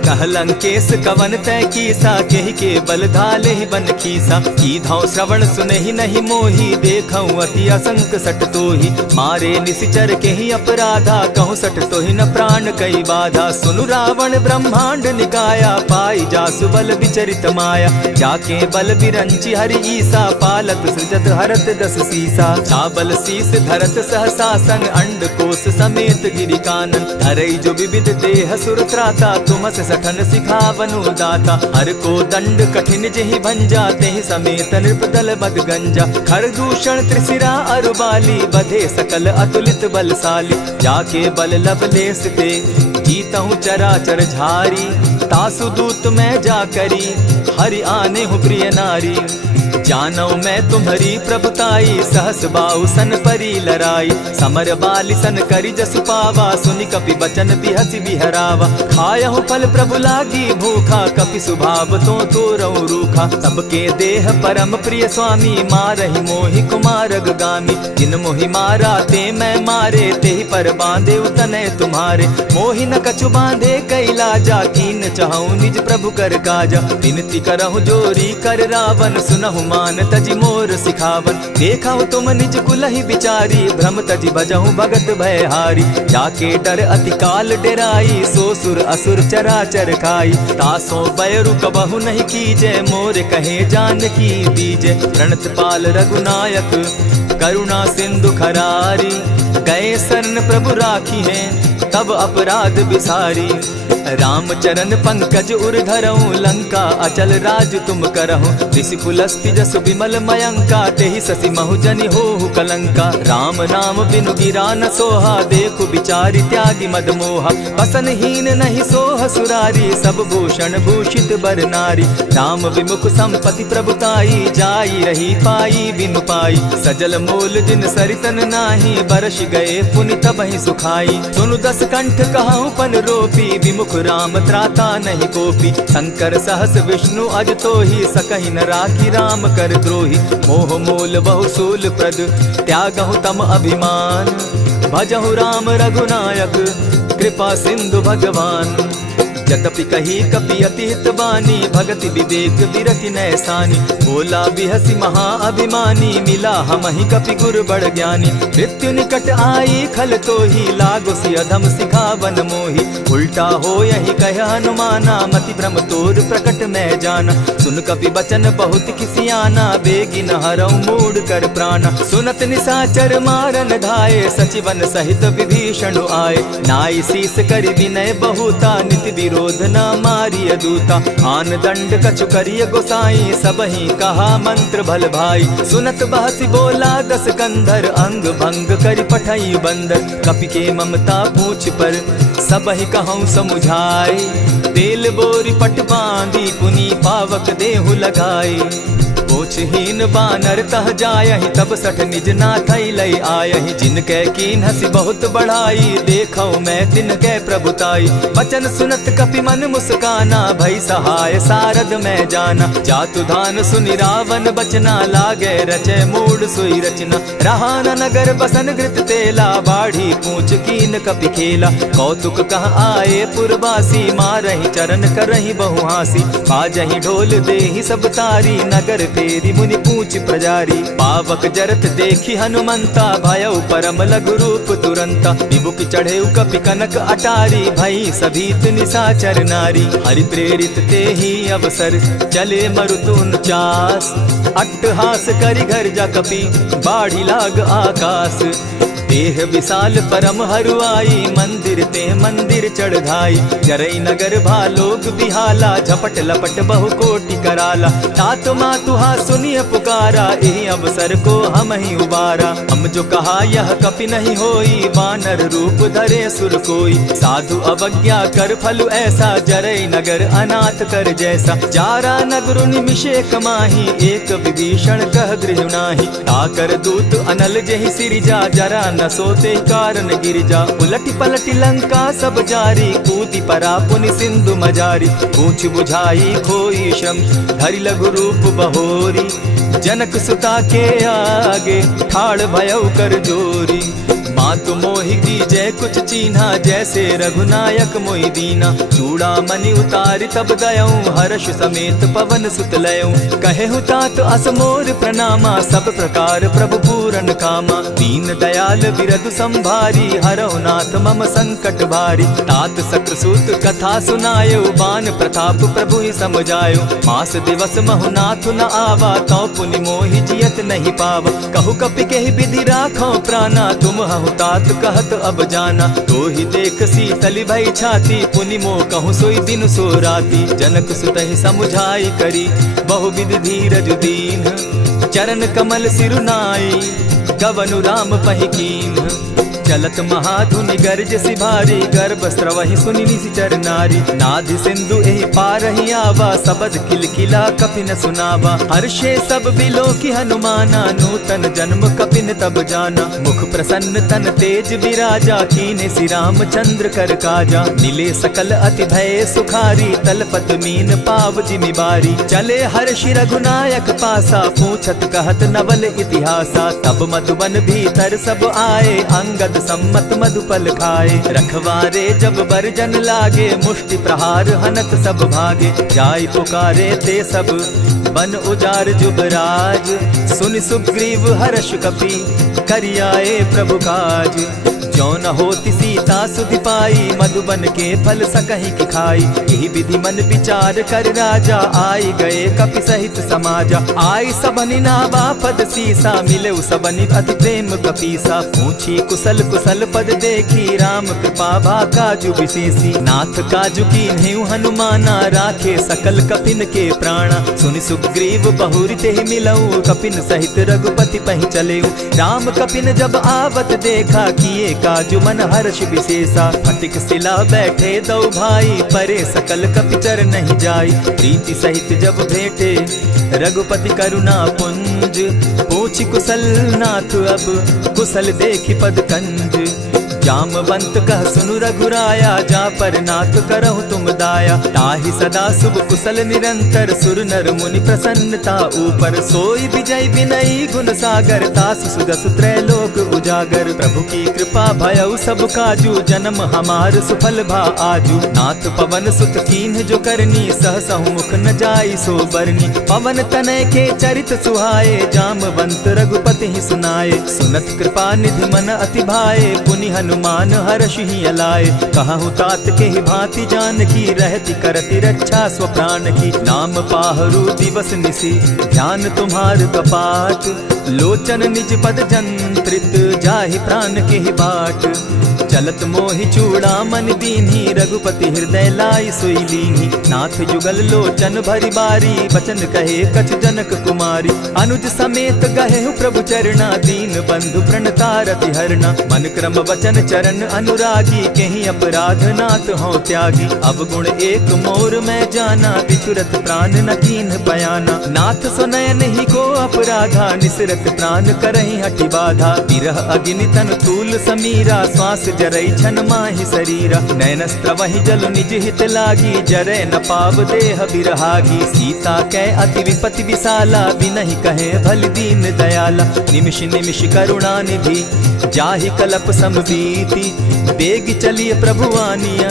कह लंकेश कवन तै कीसा, केहि के बल धाले ही बन खीसा। कीधौ श्रवण सुनहि नहीं मोही, देखऊं अति असंक सट तोही। मारे निसिचर केहि अपराधा, कहूँ सट तोहि न प्राण कई बाधा। सुनु रावण ब्रह्मांड निकाया, पाई जासु बल विचरित माया। जाके बल बिरंची हरि ईसा, पालत सृजत हरत दस सीसा। चाबल शीस धरत सहसासन, अंड कोश समेत गिरि कानन। धरई जो विविध देह सुर त्राता, तुमस सठन सिखावनु दाता। हर को दंड कठिन जेहि भंजा, तेहि समेत नृप दल बद गंजा। खरदूषण त्रिशिरा अरुबाली, बधे सकल अतुलित बलशाली। जाके बल लवलेस ते, जीतहु चराचर झारी। तासु दूत मैं जा करी, हरि आने हूँ प्रिय नारी। जानौ मैं तुम्हारी प्रभुताई, सहस बाहु सन परी लराई। समर बाली सन करी जसु पावा, सुनि कपि बचन बिहसि बिहरावा। खायहु फल प्रभु लागी भूखा, कपि सुभाव तो तोरऊ रूखा। सबके देह परम प्रिय स्वामी, मारहि मोहि कुमारग गामी। जिन मोहि मारा ते मैं मारे, तेहि पर बांधे उतने तुम्हारे। मोहि न कछु बांधे कैलाजा, कीन चाहूं निज प्रभु कर काजा। विनती करहु जोरी कर रावण, सुनहु मान तजि मोर सिखावन। देखा तुम निज कुलहि बिचारी, भ्रम तजि भजहु भगत भयहारी। जाके डर अति काल डेराई, सो सुर असुर चराचर खाई। तासो बैरु कबहु नहीं कीजे, मोर कहे जानकी दीजे। प्रणत पाल रघुनायक, करुणा सिंधु खरारी। गए शरण प्रभु राखी हैं, तब अपराध बिसारी। रामचरण पंकज उर धरऊं, लंका अचल राज तुम करहूं। ऋषि पुलस्ति जस विमल मयंका, तेहि ससि महु जनि होहु कलंका। राम नाम बिनु गिरा न सोहा, देखु बिचारी त्यागी मद मोहा। बसन हीन नहीं सोह सुरारी, सब भूषण भूषित बर नारी। राम विमुख संपति प्रभुताई, जाई रही पाई बिनु पाई। सजल मोल जिन सरितन नाही, बरस गए पुनि तबहि सुखाई। सुनु दस कंठ कहूँ पन रोपी, विमुख राम त्राता नहीं कोपी। शंकर सहस विष्णु अज तोहि, सकहि न राखी राम कर द्रोही। मोह मोल बहु सूल प्रद, त्यागहु तम अभिमान। भजहु राम रघुनायक, कृपा सिंधु भगवान। यद्यपि कही कपि अति हित बानी, भगति विवेक विरति नैसानी। बोला बिहसी महा अभिमानी, मिला हमहि कपि गुर बड़ ज्ञानी। मृत्यु निकट आई खल तो ही, लागो सि अधम सिखावन मोही। उल्टा हो यही कह हनुमाना, मति भ्रम तोर प्रकट मैं जाना। सुन कपि बचन बहुत किसियाना, बेगिन हरऊ मूड कर प्राणा। सुनत निशाचर मारन धाये, सचिवन सहित विभीषण आए। नाई शीस करि विनय बहुता, नित विरोध न मारिय दूता। आन दंड कछु करिय गोसाई, सबहि कहा मंत्र भल भाई। सुनत बहसी बोला दस कंधर, अंग भंग करि पठई बंदर। कपि के ममता पूछ पर, सबहि कहूँ समुझाए। तेल बोरी पट बांधी, पुनि पावक देहु लगाई। पूछहीन बानर तह जायहि, तब सठ निज नाथई लई आयहि। जिनके कीन हसी बहुत बढ़ाई, देखौ मैं तिनके प्रभुताई। बचन सुनत कपि मन मुस्काना, भई सहाय सारद मैं जाना। जातु धान सुनि रावण बचना, लागे रचे मूड सोई रचना। रहा न नगर बसन घृत तेला, बाढ़ी पूछ कीन कपि खेला। कौतुक कह आए पुरवासी, मारहि चरण करहि बहु हासी। बाजहि ढोल देहि सब तारी, नगर फेरी मुनि पूछ प्रजारी। पावक जरत देखी हनुमंता, भयउ परम लघु रूप तुरंता। विमुख चढ़े कपि कनक अटारी, भई सभीत निशाचर नारी। हरि प्रेरित ते ही अवसर, चले मरुतु 49। अट्टहास करि घर जा कपि, बाढ़ी लाग आकाश। देह विशाल परम हरुआई, मंदिर ते मंदिर चढ़ाई। जरई नगर भालोग बिहाला, झपट लपट बहु कोटि कराला। तात मातुहा सुनिय पुकारा, एहि अवसर को हम ही उबारा। हम जो कहा यह कपि नहीं होई, वानर रूप धरे सुर कोई। साधु अवज्ञा कर फल ऐसा, जरई नगर अनाथ कर जैसा। जारा नगर निमिषे कमाही, एक विभीषण कह गृह नाही। ताकर दूत अनल जेहि सिरिजा, जरा न सोते कारण गिरिजा। उलटी पलटी लंका सब जारी, कूदी परा पुनि सिंधु मजारी। पूछ बुझाई खोई श्रम, धरि लघु रूप बहोरी। जनक सुता के आगे, ठाड़ भयउ कर जोरी। मातु मोहि दीजै कुछ चीन्हा, जैसे रघुनायक मोहि दीना। चूड़ा मणि उतारि तब दयऊं, हर्ष समेत पवन सुत लयऊं। कहे तात अस मोर प्रणामा, सब प्रकार प्रभु पूरन कामा। दीन दयाल बिरदु संभारी, हरौ नाथ मम संकट भारी। तात सक्रसूत कथा सुनायो, बान प्रताप प्रभु ही समझायो। मास दिवस महु नाथ न आवा, तौ पुनि मोहि जियत नहीं पावा। कहु कपि केहि विधि राखो प्राणा, तुम हहु तात कहत अब जाना। तो ही देख शीतल भई छाती, पुनि मोह कहूँ सोई दिन सो राती। जनक सुतहि समुझाई करी, बहु विधि धीरज दीन। चरण कमल सिरुनाई, गवनु राम पहि कीन। चलत महाधुनि गर्ज सिभारी, गर्भ स्रवहि सुनि निशिचर नारी। नाधि सिंधु एहि पारहि आवा, सबद किलकिला कपि न सुनावा। हर्षे सब बिलोकी हनुमाना, नूतन जन्म कपि न तब जाना। मुख प्रसन्न तन तेज विराजा, कीने सि रामचंद्र कर काजा। मिले सकल अति भय सुखारी, तलपत मीन पाव जिमि बारी। चले हर्षि रघुनायक पासा, पूछत कहत नवल इतिहासा। तब मधुबन भीतर सब आए, अंगद सम्मत मधुपल खाए। रखवारे जब बरजन लागे, मुष्टि प्रहार हनत सब भागे। जाय पुकारे ते सब, बन उजार जुबराज। सुनि सुग्रीव हर्ष कपि, करियाए प्रभु काज। जो न होती सीता सुधि पाई, मधुबन के फल सकहि कि खाई। यही विधि मन विचार कर राजा, आई गए कपि सहित समाजा। आई सबनि नावा पद सीसा, मिले सबनि अति प्रेम कपीसा। पूछी कुशल कुशल पद देखी, राम कृपा भा काजु विशेषी। नाथ काजु कीन्हेउ हनुमाना, राखे सकल कपिन के प्राणा। सुनि सुग्रीव बहुरि तेहि मिलऊ, कपिन सहित रघुपति पहि चलेऊ। राम कपिन जब आवत देखा, किए काजु मन हर्ष विशेषा। फटिक सिला बैठे दो भाई, परे सकल कपि चर नहीं जाई। प्रीति सहित जब भेटे, रघुपति करुणा पुंज। पूछि कुशल नाथ अब, कुशल देखि पद कंज। जामवंत कह सुनु रघुराया, जा पर नाथ करहु तुम दाया। ताहि सदा शुभ कुशल निरंतर, सुर नर मुनि प्रसन्नता ऊपर। सोई विजय विनयी गुण सागर, तास सुदस त्रैलोक उजागर। प्रभु की कृपा भयउ सब काजू, जन्म हमार सुफल भा आजू। नाथ पवन सुत कीन्ह जो करनी, सहसहु मुख न जाई सो बरनी। पवन तनय के चरित सुहाए, जामवंत रघुपति ही सुनाए। सुनत कृपा निधि मन अति भाए, पुनि हनुमान हर्षि अलाए। कहूँ तात के ही भांति जानकी, रहती करती रक्षा स्व प्राण की। नाम पाहरु दिवस निसी, ध्यान तुम्हार कपाट। लोचन निज पद जंत्रित, जाहि प्राण के ही बाट। चलत मोहि चूड़ामणि दीन्ही, रघुपति हृदय लाई सोई लीन्ही। नाथ जुगल लोचन भरी बारी, बचन कहे कछ जनक कुमारी। अनुज समेत गहेहु प्रभु चरणा, दीन बंधु प्रणतारति हरना। मन क्रम वचन चरण अनुरागी, केहि अपराध नाथ हो त्यागी। अब गुण एक मोर मैं जाना, बिछुरत प्राण न कीन्ह बयाना। नाथ सुनयन ही को अपराधा, निसरत प्राण करहि हठि बाधा। विरह अग्नि तन तूल समीरा, श्वास जरई छन माहि शरीरा। नैनस्त्र वही जल निज हित लागी, जरै न पाव देह बिरहागी। सीता कै अति विपति विशाला, बिनहि कहे भल दीन दयाला। निमिष निमिष करुणा निधि, जाहि कलप समबीति। बेग चलिए प्रभु आनिया,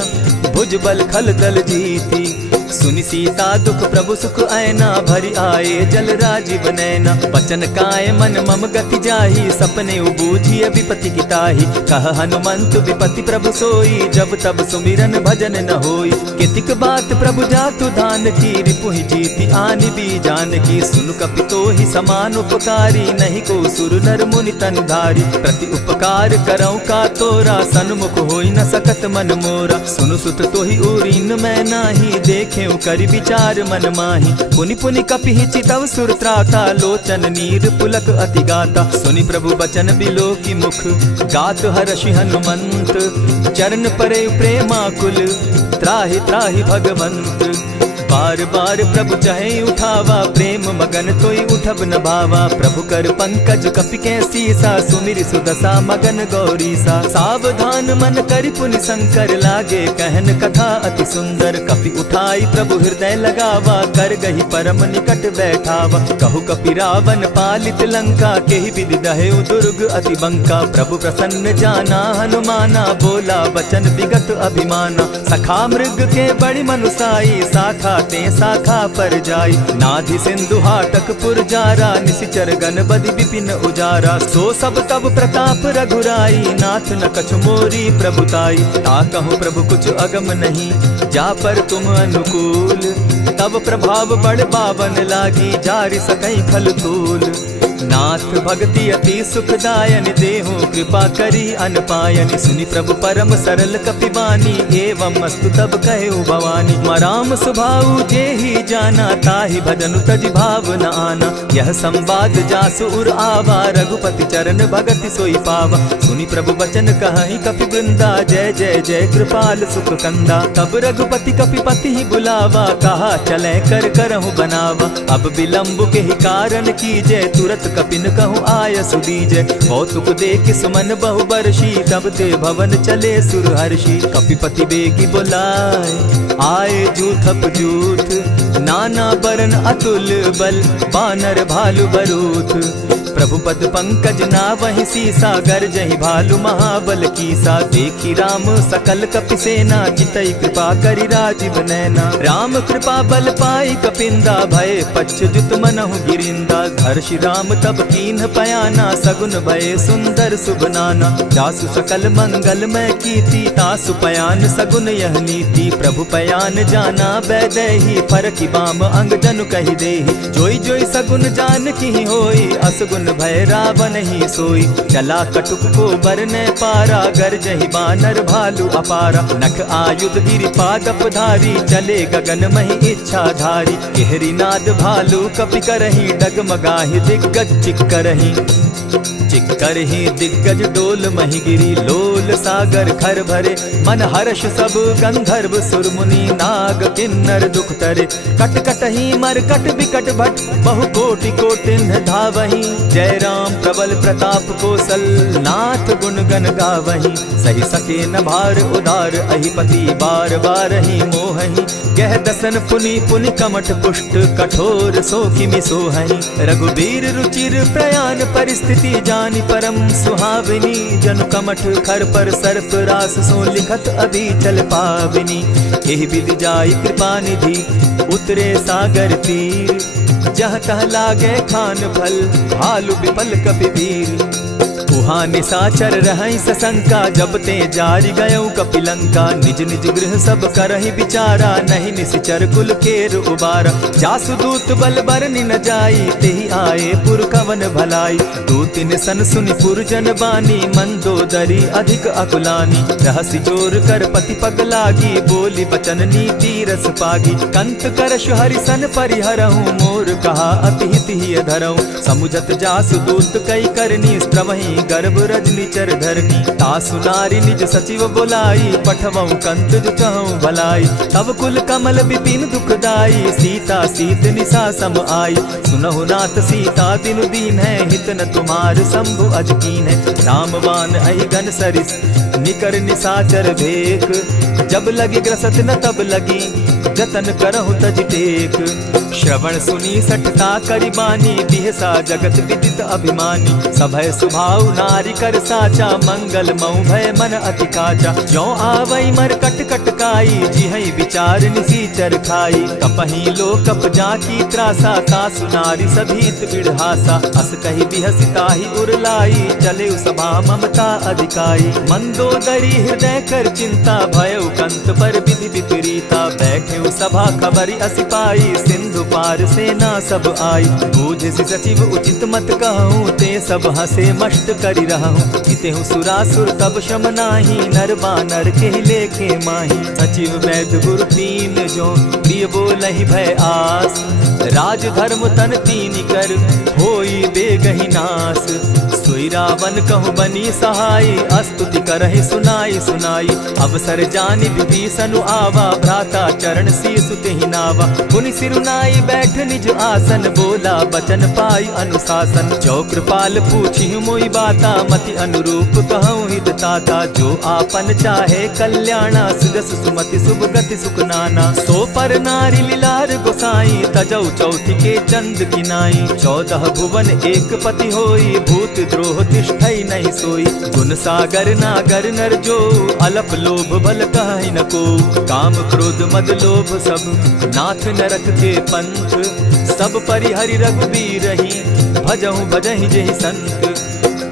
भुज बल खल दल जीती। सुनि सीता दुख प्रभु सुख ऐना, भरि आए जल राजीव नैना। बचन काय मन मम गति जाहि, सपने बूझिय विपति की ताहि। कह हनुमंत विपति प्रभु सोई, जब तब सुमिरन भजन न होई। कितिक बात प्रभु जातु धान की, रिपुहि जीति आनि भी जानकी। सुन कपि तोहि समान उपकारी, नहीं को सुर नर मुनि तनु धारी। प्रति उपकार करऊँ का तोरा, सन्मुख होई न सकत मन मोरा। सुनु सुत तोहि उरीन मैं नाही, देखे करि विचार मन माही। पुनि पुनि कपिहि चितव सुर त्राता, लोचन नीर पुलक अति गाता। सुनि प्रभु बचन बिलो की मुख, गात हर्षि हनुमंत। चरण परे प्रेमाकुल, त्राहि त्राहि भगवंत। बार बार प्रभु चहे उठावा, प्रेम मगन तोई उठब न भावा। प्रभु कर पंकज कपि के सीसा, सुमिर सुदशा मगन गौरीसा। सावधान मन करि पुनि शंकर, लागे कहन कथा अति सुंदर। कपि उठाई प्रभु हृदय लगावा, कर गही परम निकट बैठावा। कहु कपि रावण पालित लंका, केहि विधि दहेउ दुर्ग अति बंका। प्रभु प्रसन्न जाना हनुमाना, बोला बचन विगत अभिमाना। सखा मृग के बड़ी मनुसाई, शाखा ते शाखा पर जाई। नाधि सिंधु हाटक पुर जारा, निशिचर गण बदि विपिन उजारा। सो सब तब प्रताप रघुराई, नाथ न कछु मोरी प्रभुताई। ताकहु प्रभु कुछ अगम नहीं, जा पर तुम अनुकूल। तब प्रभाव बड़ पावन लागी, जारि सकई फल फूल। नाथ भक्ति अति सुखदायन, देहु कृपा करी अनपायनि। सुनि प्रभु परम सरल कपिबानी, एवं अस्तु तब कहेउ भवानी। मराम सुभाऊ जेहि जाना, ताहि भजनु तज भाव न आना। यह संवाद जासु उर आवा, रघुपति चरण भगति सोई पावा। सुनि प्रभु बचन कहि कपि वृंदा, जय जय जय कृपाल सुख कंदा। तब रघुपति कपिपति ही बुलावा, कहा चले कर करहु बनावा। अब विलंब के ही कारण कीजय, तुरत कपिन कहूँ आय सुदीजय। कौतुक देख सुमन बहु बरसी, तब ते भवन चले सुरहर्षि। कपिपति बेगी बुलाए, आए जूथप जूथ। नाना बरन अतुल बल, बानर भालु बरूथ। प्रभु पद पंकज नावहि सीसा, गर्जहि भालु महाबल कीसा। देखी राम सकल कपि सेना, चितई कृपा करि राजीव नैना। राम कृपा बल पाई कपिंदा, भय पच्युत मनहु गिरिंदा। हर्षि राम तब कीन्ह पयाना, सगुन भय सुंदर शुभ नाना। जासु सकल मंगल मैं कीर्ति, तासु पयान सगुन यह नीति। प्रभु पयान जाना बैदेही, फरकि बाम अंग जनु कहि देहि। जोई जोई सगुन जान की होई, असगुन भय रावण ही सोई। चला कटुक को बरने पारा, गर्जहि बानर भालु अपारा। नख आयुध गिरि पादप धारी, चले गगन महि इच्छा धारी। केहरी नाद भालु कपि करहि, डगमगाहि दिग्गज चिक्करहि। चिक्कर ही दिग्गज डोल महिगिरी लोल सागर खर भरे मन हर्ष सब गंधर्व सुर मुनि नाग किन्नर दुख तरे कट कट ही मर कट विकट भट बहु कोटि कोटिन्ह धावही जय राम प्रबल प्रताप कौशल नाथ गुण गण गावही सही सके न भार उदार अहिपति बार बार ही मोहही गह दसन पुनि पुनि कमठ पुष्ट कठोर सो किमि सोहहि रघुबीर रुचिर प्रयाण परिस्थिति जानि परम सुहाविनी जनु कमठ खर पर सर्प रास सो लिखत अभी चल पाविनी एहि विधि जाई कृपा निधि उतरे सागर तीर जहाँ तह लागे खान फल भालु विपल कपिवीर उहाँ निशाचर रहै सशंका जब ते जारी गयो कपिलंका निज निज गृह सब करहि विचारा नहीं निशिचर कुल केर उबारा जासु दूत बल बरनि न जाई तेहि आए पुर कवन भलाई दू तिन सन सुनि पुरजन बानी मंदोदरी अधिक अकुलानी रहसि जोर कर पति पग लागी बोली बचन नीति रस पागी कंत करश हरिसन परिहरहु मोर कहा अति हित ही धरहु समुझत जासु दूत कई करनी स्त्रवहि गर्भ रजनी चर धरनी तासु नारी निज सचिव बोलाई पठवऊ कंत जुचहु भलाई तब कुल कमल विपिन दुखदाई सीता सीत निशा सम आई सुनहु नाथ सीता दिनु दीन है हित न तुम्हार शंभु अजकीन है रामवान अहि घन सरिस निकर निशाचर भेक जब लगी ग्रसत न तब लगी जतन करहु तज टेक श्रवण सुनी सठता करिबानी बिहसा जगत विदित अभिमानी सभय सुभाव नारी कर साचा मंगल मऊ भय मन अति काचा जो आवई मर कट कट काई जिहई विचार निसीचर खाई कपही लो कप जाकी त्रासा तासु नारी सभीत बिढ़ासा अस कही बिहसिता ही उरलाई चले सभा ममता अधिकाई मंदोदरी हृदय कर चिंता भयउ कंत पर विधि विपरीता बैठे सभा खबरी असिपाई सिंधु पार सेना सब आई बूझ सचिव उचित मत कहूँ ते सब हंसे मस्त करी रहूँ जितेहु सुरासुर तब शम नाही नर बानर के लेखे माही सचिव वैद्य गुरु तीन जो प्रिय बोलहि भय आस राज धर्म तन तीन कर होई बेगहि नास सोई रावण कहु बनी सहाय अस्तुति करहि सुनाई सुनाई अवसर जानि विभीषण आवा भ्राता चरण शीसु तेहि नावा पुनि सिरुनाई बैठ निज आसन बोला बचन पाई अनुशासन जो कृपाल पूछि मोई बाता मति अनुरूप कहूँ हित ताता जो आपन चाहे कल्याणा सुजस सुमति शुभ गति सुख नाना सो पर नारी लीलार गोसाई तजौ चौथि के चंद किनाई 14 भुवन एक पति होई भूत द्रोह तिष्ठई नहीं सोई गुण सागर नागर नर जो अलप लोभ बल कहि न को काम क्रोध मद लोभ सब नाथ नरक के पंथ सब परिहरि रघुबीर रही भजहु भजहि जेहि संत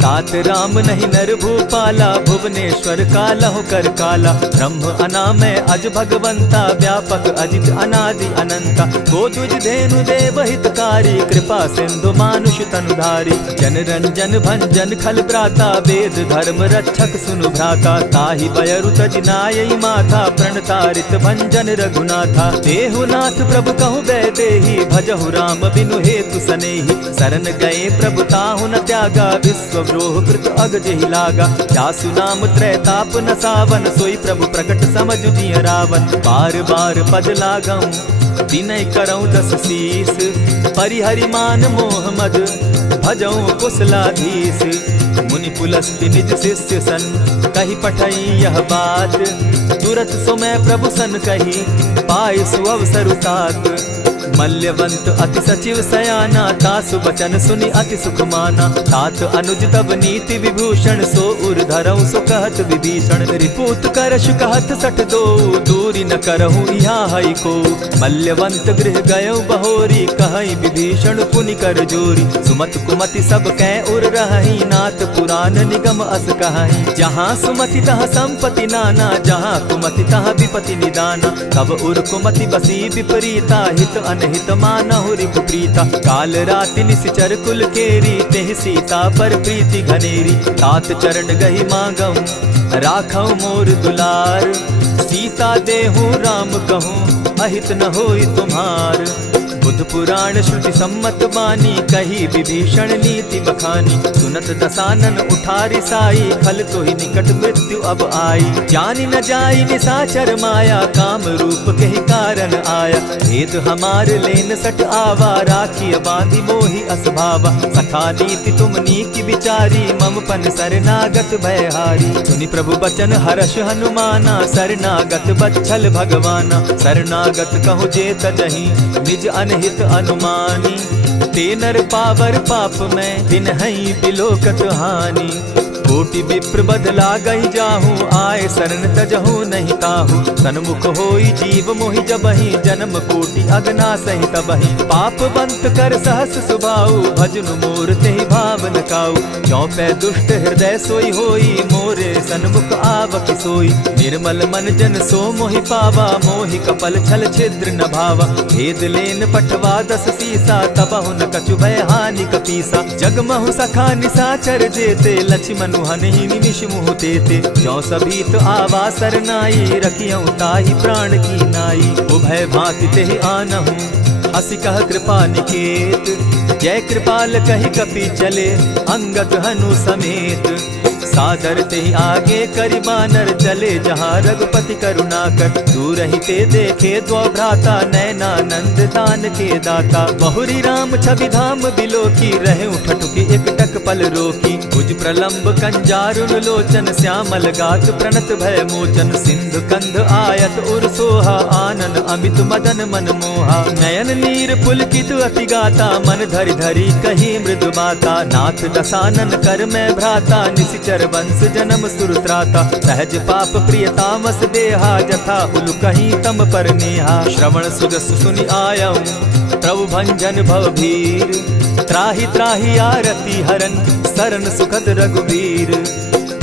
तात राम नहीं नर भूपाला भुवनेश्वर कालहु कर काला ब्रह्म अनामय अज भगवंता व्यापक अजित अनादि अनंता को तुझ धेनु देव हितकारी कृपा सिंधु मानुष तनुधारी जन रंजन भंजन खल भ्राता वेद धर्म रक्षक सुनु भ्राता ताहि बयरु तज नायई माथा प्रणतारित भंजन रघुनाथा देहुनाथ प्रभु कहु बै देहि भजहु राम बिनु हेतु सनेहि शरण गए प्रभु ताहु न त्यागा विश्व द्रोह कृत अग जेहि लागा जासु नाम त्रैताप न सावन सोई प्रभु प्रकट समझ जिय रावण बार बार पद लागऊं विनय करऊं 10 शीस परिहरि मान मोह मद भजऊं कुशलाधीश मुनि पुलस्ति निज शिष्य सन कही पठई यह बात तुरत सो मैं प्रभु सन कही पाए सुअवसर तात मल्यवंत अति सचिव सयाना तासु बचन सुनि अति सुख माना तात अनुज तब नीति विभूषण सो उर धरऊं सो कहत विभीषण रिपुत करश कहत सठ दो दूरी न करहूं यहाँ हई को मल्यवंत गृह गयो बहोरी कहई विभीषण पुनि कर जोरी सुमत कुमति सब कै उर रहई नाथ पुराण निगम अस कहई जहाँ सुमति तह संपत्ति नाना जहाँ कुमति तह विपति निदाना तब उर कुमति बसी विपरीता हित अनहित मानहु रिपु प्रीता काल राति निशिचर कुल केरी तेहि सीता पर प्रीति घनेरी तात चरण गहि मांगऊं राखऊं मोर दुलार सीता देहूं राम कहूं अहित न होई तुम्हार बुध पुराण श्रुति सम्मत बानी, कही विभीषण नीति बखानी। सुनत दसानन उठारी साई, खल तो ही निकट मृत्यु अब आई। जानी न जाई निशाचर माया, काम रूप के ही कारण आया। भेद हमार लेन सट आवा, राखी बांधी मोहि असभावा। सखा नीति तुम नीति विचारी, मम पन शरणागत भयहारी। सुनि प्रभु बचन हर्ष हनुमाना, शरणागत बच्छल भगवाना। शरणागत कहु जे तजहि, निज अनहित अनुमानी। ते नर पावर पाप में, दिन हई बिलोकत हानि। कोटि विप्र बदला गई जाहू, आए शरण तजहू नहीं ताहू। सन्मुख होई जीव मोहि जबहि, जन्म कोटि अगना सहि तबहि। पाप बंत कर सहस सुभाऊ, भजनु मोर तेहि भावन काऊ। जौ पै दुष्ट हृदय सोई होई, मोरे सन्मुख आवक सोई। निर्मल मन जन सो मोहि पावा, मोहि कपल छल छिद्र न भावा। भेद लेन पठवा दस सीसा, तबहु न कछु भय हानि कपीसा। जगमहु सखा निशाचर जेते, लक्ष्मण हनहि निमिष मुह तेते। जौ सभीत आवा सरनाई, रखियऊ ताहि प्राण की नाई। उभय भांति तेहि आनहु, हसी कह कृपा निकेत। जय कृपाल कहि कपि चले, अंगद हनु समेत। सादर ते आगे करि बानर, चले जहाँ रघुपति करुणाकर। दूर ही ते देखे द्वौ भ्राता, नैनानंद दान के दाता। बहुरी राम छवि धाम बिलोकी, रहे ठठुकी एक टक पल रोकी। भुज प्रलंब कंजारुन लोचन, श्यामल गात प्रणत भय मोचन। सिंधु कंध आयत उर सोहा, आनन अमित मदन मन मोहा। नयन नीर पुलकित अति गाता, मन धरि धरि कही मृदु बाता। नाथ दसानन कर मैं भ्राता, निशिचर वंश जन्म सुरत्राता। सहज पाप प्रिय तामस देहा, जथा उलु कहीं तम पर नेहा। श्रवण सुजस सुनि आयऊं, प्रभु भंजन भव भीर। त्राहि त्राहि आरती हरन, सरन सुखद रघुबीर।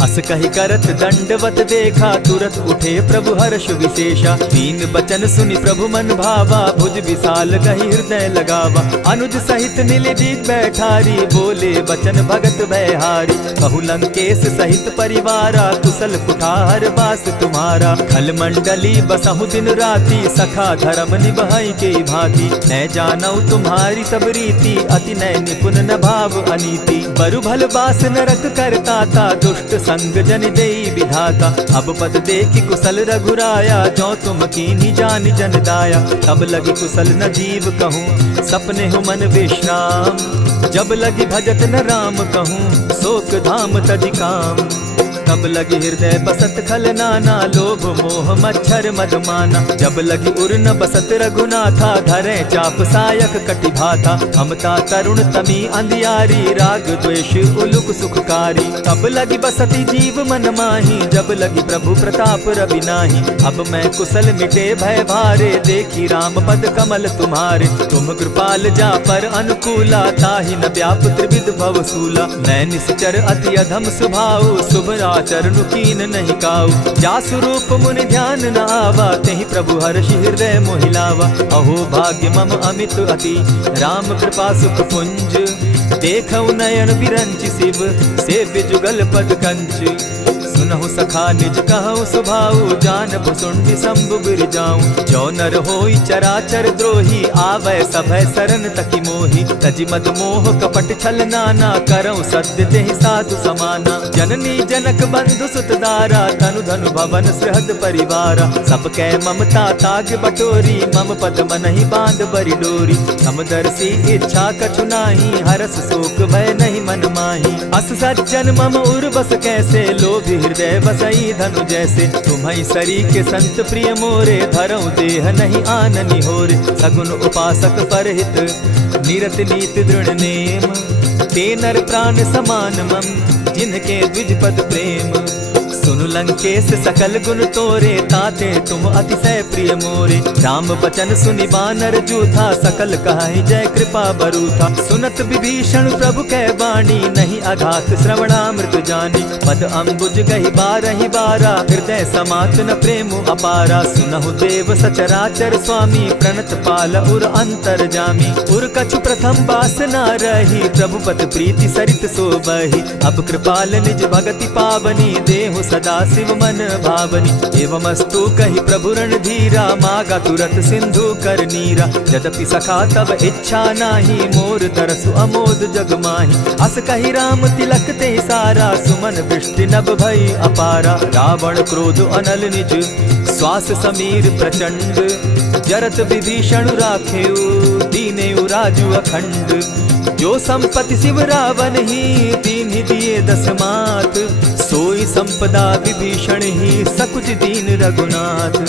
अस कहि करत दंडवत देखा, तुरत उठे प्रभु हर्ष विशेषा। दीन बचन सुनि प्रभु मन भावा, भुज विशाल कहि हृदय लगावा। अनुज सहित नीलदीप बैठारी, बोले बचन भगत भयहारी। कहु लंकेश सहित परिवारा, कुशल कुठार बास तुम्हारा। खल मंडली बसहु दिन राति, सखा धर्म निभाई के भांति। न जानौ तुम्हारी सब रीति, अति नय निपुण न भाव अनीति। बरु भल बास नरक करताता, दुष्ट संग जन देई विधाता। अब पद देखि कुशल रघुराया, जो तुम कीन्ही जानि जन दाया। तब लगी कुशल न जीव कहूँ, सपने हो मन विश्राम। जब लगी भजत न राम कहूँ, शोक धाम तजि काम। तब लगी हृदय बसत खल नाना, लोभ मोह मच्छर मदमाना। जब लगी उर न बसत रघुनाथा, धरे चाप सायक कटि भाता। ममता तरुण तमी अंधियारी, राग द्वेष उलुक सुखकारी। तब लगी बसती जीव मन माही, जब लगी प्रभु प्रताप रवि नाही। अब मैं कुशल मिटे भय भारे, देखी राम पद कमल तुम्हारे। तुम कृपाल जा पर अनुकूला, ताहि न व्याप त्रिविध भव सूला। मैं निश्चर अति अधम स्वभाव, शुभ चरणु कीन नहीं काऊ। जासु रूप मुनि ध्यान न आवा, तेहि प्रभु हर्षि हृदय मोहिलावा। अहो भाग्य मम अमित अति, राम कृपा सुख पुंज। देखऊ नयन विरंच शिव, सेव्य जुगल पद कंच। सुनहु सखा निज कहूँ सुभाऊ, जान भुसुंडी शंभु गिर जाऊं। जो नर होई चराचर द्रोही, आवे सभय शरण तकी मोही। तजि मद मोह कपट छल नाना, करऊँ सत्य तेहि साधु समाना। जननी जनक बंधु सुत दारा, तनु धनु भवन सृहद परिवारा। सब कै ममता ताग बटोरी, मम पद मनहि बांध बरि डोरी। समदर्शी इच्छा कछु नाही, हरस शोक भय नहीं मन माही। अस सज्जन मम उर बस कैसे, लोभी हृदय बसई धनु जैसे। तुम्हि सरी के संत प्रिय मोरे, धरऊ देह नहीं आननि होरे। सगुन उपासक परहित, निरत नीत दृढ़ नेम। ते नर प्राण समान मम, जिनके द्विज पद प्रेम। सुनु लंकेश सकल गुण तोरे, ताते तुम अतिशय प्रिय मोरे। राम बचन सुनि बानर जूथा, सकल कहाहि जय कृपा बरूथा। सुनत विभीषण प्रभु कै बाणी, नहीं अघात श्रवणामृत जानी। पद अम्बुज गहि बारहि बारा, हृदय समात न प्रेम अपारा। सुनहु देव सचराचर स्वामी, प्रणत पाल उर अंतर जामी। उर कछु प्रथम बासना रही, प्रभु पद प्रीति सरित सोबहि। अब कृपाल निज भगति पावनी, देहु सदा सदा शिव मन भावनी। एवमस्तु कहि प्रभु रणधीरा, मागा तुरत सिंधु कर नीरा। यद्यपि सखा तब इच्छा नाही, मोर तरसु अमोद जग माही। अस कहि राम तिलक ते सारा, सुमन वृष्टि नभ भई अपारा। रावण क्रोध अनल निज, श्वास समीर प्रचंड। जरत विभीषण राखेउ, दीनेउ राजु अखंड। जो संपत्ति शिव रावण ही, दीन्हि दिए दस मात। सोई संपदा विभीषण ही, सकुच दीन रघुनाथ।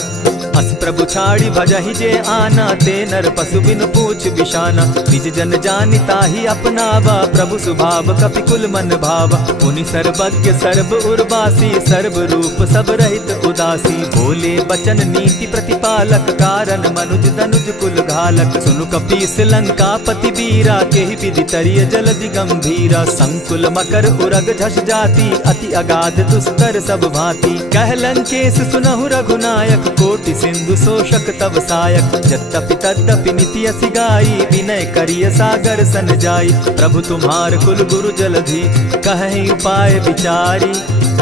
अस प्रभु छाड़ी भजहि जे आना, ते नर पशु बिन पूछ बिशाना। निज जन जानि ताहि अपनावा, प्रभु स्वभाव कपि कुल मन भावा। मुनि सर्वज्ञ सर्व उर्वासी, सर्व रूप सब रहित उदासी। बोले बचन नीति प्रतिपालक, कारण मनुज तनुज कुल घालक। सुनु कपीस लंकापति वीरा, केहि विधि तरिय जलधि गंभीरा। संकुल मकर उरग झष जाति, अति अगाध दुस्तर सब भांति। कह लंकेश सुनहु रघुनायक, कोटि सिंधु शोषक तब सायक। यद्यपि तद्यपि नीति असि गाई, विनय करिय सागर सन जाई। प्रभु तुम्हार कुल गुरु जलधि, कहि उपाय विचारी।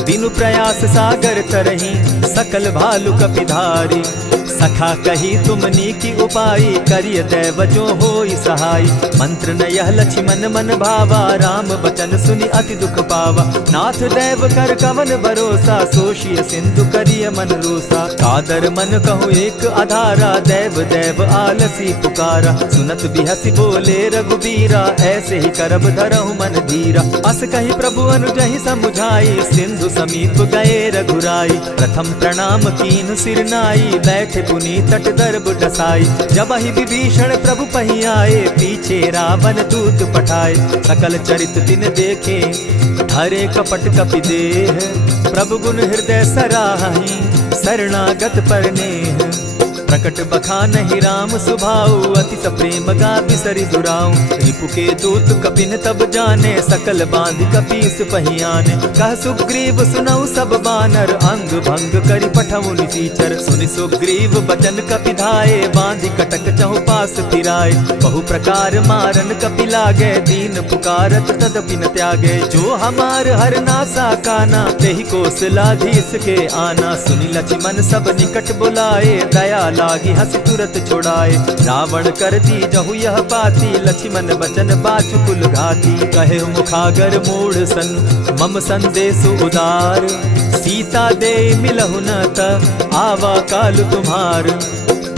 दिनु प्रयास सागर तरही, सकल भालु कपिधारी। सखा कही तुमनी की उपाय, करिय दैव जो होई सहाय। मंत्र न यह लक्ष्मण मन भावा, राम बचन सुनि अति दुख पावा। नाथ दैव कर कवन भरोसा, सोशिय सिंधु करिय मन रोसा। कादर मन कहूँ एक आधारा, दैव दैव आलसी पुकारा। सुनत बिहसी बोले रघुबीरा, ऐसे ही करब धरहु मन धीरा। अस कही प्रभु अनुजहि समुझाई, सिंधु समीप गए रघुराई। प्रथम प्रणाम कीन सिर नाई, बैठे पुनि तट दर्ब डसाई। जब ही विभीषण प्रभु पही आए, पीछे रावण दूत पठाए। सकल चरित दिन देखे, धरे कपट कपि देह। प्रभु गुण हृदय सराहि, शरणागत पर नेह। प्रकट बखानहि राम सुभाऊ, अति सप्रेम गा बिसरि दुराऊ। रिपु के दूत कपिन तब जाने, सकल बांधि कपीस पहियाने। कह सुग्रीव सुनऊ सब बानर, अंग भंग करि पठऊ निसीचर। सुनि सुग्रीव बचन कपि धाये, बांधि कटक चहु पास फिराए। बहु प्रकार मारन कपि लागे, दीन पुकारत तदपि न त्यागे। जो हमार हर नासा काना, तेहि कौशलाधीश के आना। सुनि लक्ष्मण सब निकट बुलाए, दया लागी हंस तुरत छुड़ाए। रावण कर दी जहु यह पाती, लक्ष्मण बचन बाचु कुल घाती। कहे मुखागर मूढ़ सन, मम संदेश उदार। सीता दे मिलहु न त, आवा काल तुम्हार।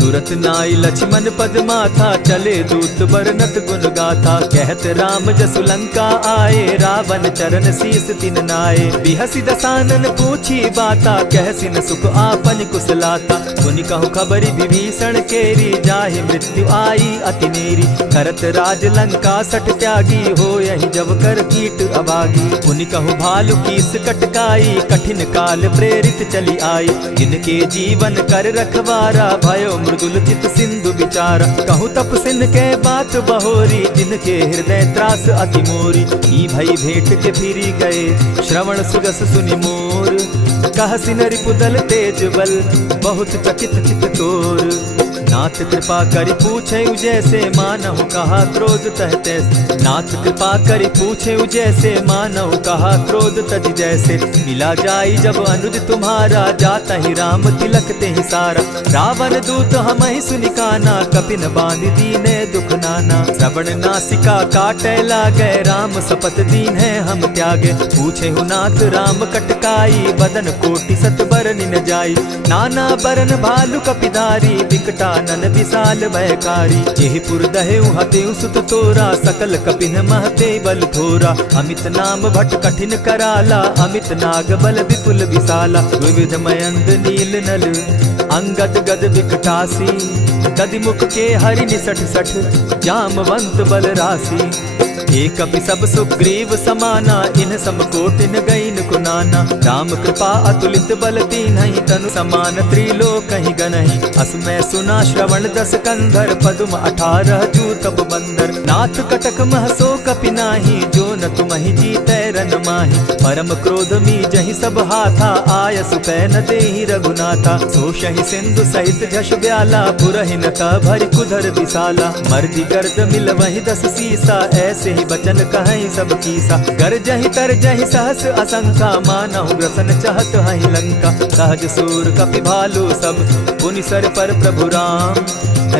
तुरत नाई लक्ष्मण पद माथा, चले दूत बरनत गुण गाथा। कहत राम जसु लंका आए, रावण चरण शीस तिन नाये। बिहसि दसानन पूछी बाता, कहसि न सुख आपन कुशलाता। सुनि कहु खबरि विभीषण केरी, जाहि मृत्यु आई अति नेरी। करत राज लंका सठ त्यागी, हो यही जब कर कीट अभागी। पुनि कहु भालु कीस कटकाई, कठिन काल प्रेरित चली आई। जिनके जीवन कर रखवारा, भयो मृदुल चित सिंधु विचार। कहूँ तपसिन के बात बहोरी, जिनके हृदय त्रास अति मोरी। ई भई भेंट के फिरी गए, श्रवण सुजस सुनि मोर। कहसि न रिपुदल तेज बल, बहुत चकित चित तोर। नाथ कृपा करि पूछे जैसे, मानहु कहा क्रोध तह तैसे। नाथ कृपा करि पूछे जैसे, मानहु कहा क्रोध तज जैसे। मिला जाई जब अनुज तुम्हारा, जाता ही राम तिलक ते ही सारा। रावण दूत हम ही सुनिकाना, कपिन बांध दीने दुख नाना। श्रवण नासिका काटे लागे, राम सपत दीन है हम त्यागे। पूछे हु नाथ राम कटकाई, बदन कोटि सत बरन न जाई। नाना बरन भालु कपिधारी, विकटा नन विशाल भयकारी। जेहिपुर दहेउ हतेउ सुत तोरा, सकल कपिन महते बल थोरा। अमित नाम भट कठिन कराला, अमित नाग बल विपुल विशाला। विविध मयंद नील नल, अंगद गद विकटासी। गद मुख के हरि निसठ सठ, जामवंत बल राशि। एक कपि सब सुग्रीव समाना, इन समकोटिन गईन कुनाना। राम कृपा अतुलित बल तीन्हि, तनु समान त्रिलोक ही गनहि। असमय सुना श्रवण दस कंधर, पदुम 18 जूतब बंदर। नाथ कटक महसो कपि नाही, जो न तुम्हि जीतै रन माहि। परम क्रोध मी जहि सब हाथा, आयसु पै न देहि रघुनाथा। सोषहि सिंधु सहित झष ब्याला, पुरहि न भरि कुधर विशाला। मर्दि गर्द मिल वहि 10 सीसा, ऐसे ही बचन कहहि सब कीसा। गरजहि तरजहि सहस असंख्या, मानहु ग्रसन चहत हहि लंका। सहज सूर कपि भालु सब, पुनि सर पर प्रभु राम।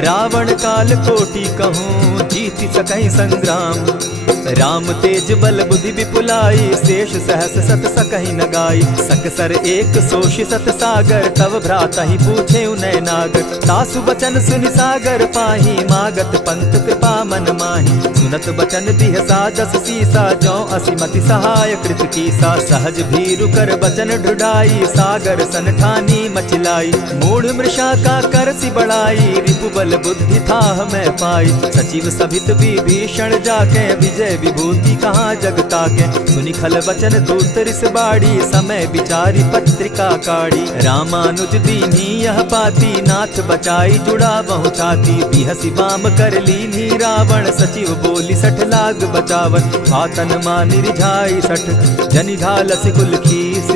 रावण काल कोटि कहूँ, जीति सकहि संग्राम। राम तेज बल बुद्धि विपुलाई, शेष सहस सत सकहि न गाई। सकसर एक सोषि सत सागर, तव भ्राता ही पूछे उनय नागर। तासु बचन सुनि सागर पाही, मागत पंत कृपा मन माही। सुनत बचन बिहसा 10 सीसा, जौ असिमति सहाय कृत कीसा। सहज भीरु कर बचन ढुढ़ाई, सागर सन ठानी मचिलाई। मूढ़ मृषा का करसि बढ़ाई, रिपु बल बुद्धि थाह मैं पाई। सचिव सभित विभीषण जाके, विजय विभूति कहाँ जगता के। सुनि खल बचन दूत रिस बाड़ी, समय विचारी पत्रिका काढ़ी। रामानुज दीन्ही यह पाती, नाथ बचाई जुड़ा बहु छाती। बिहसी बाम कर लीन्ही रावण, सचिव बोली 60 लाग बचावन। आतन मानि रिझाई 60, जनि ढालसि कुल खीस।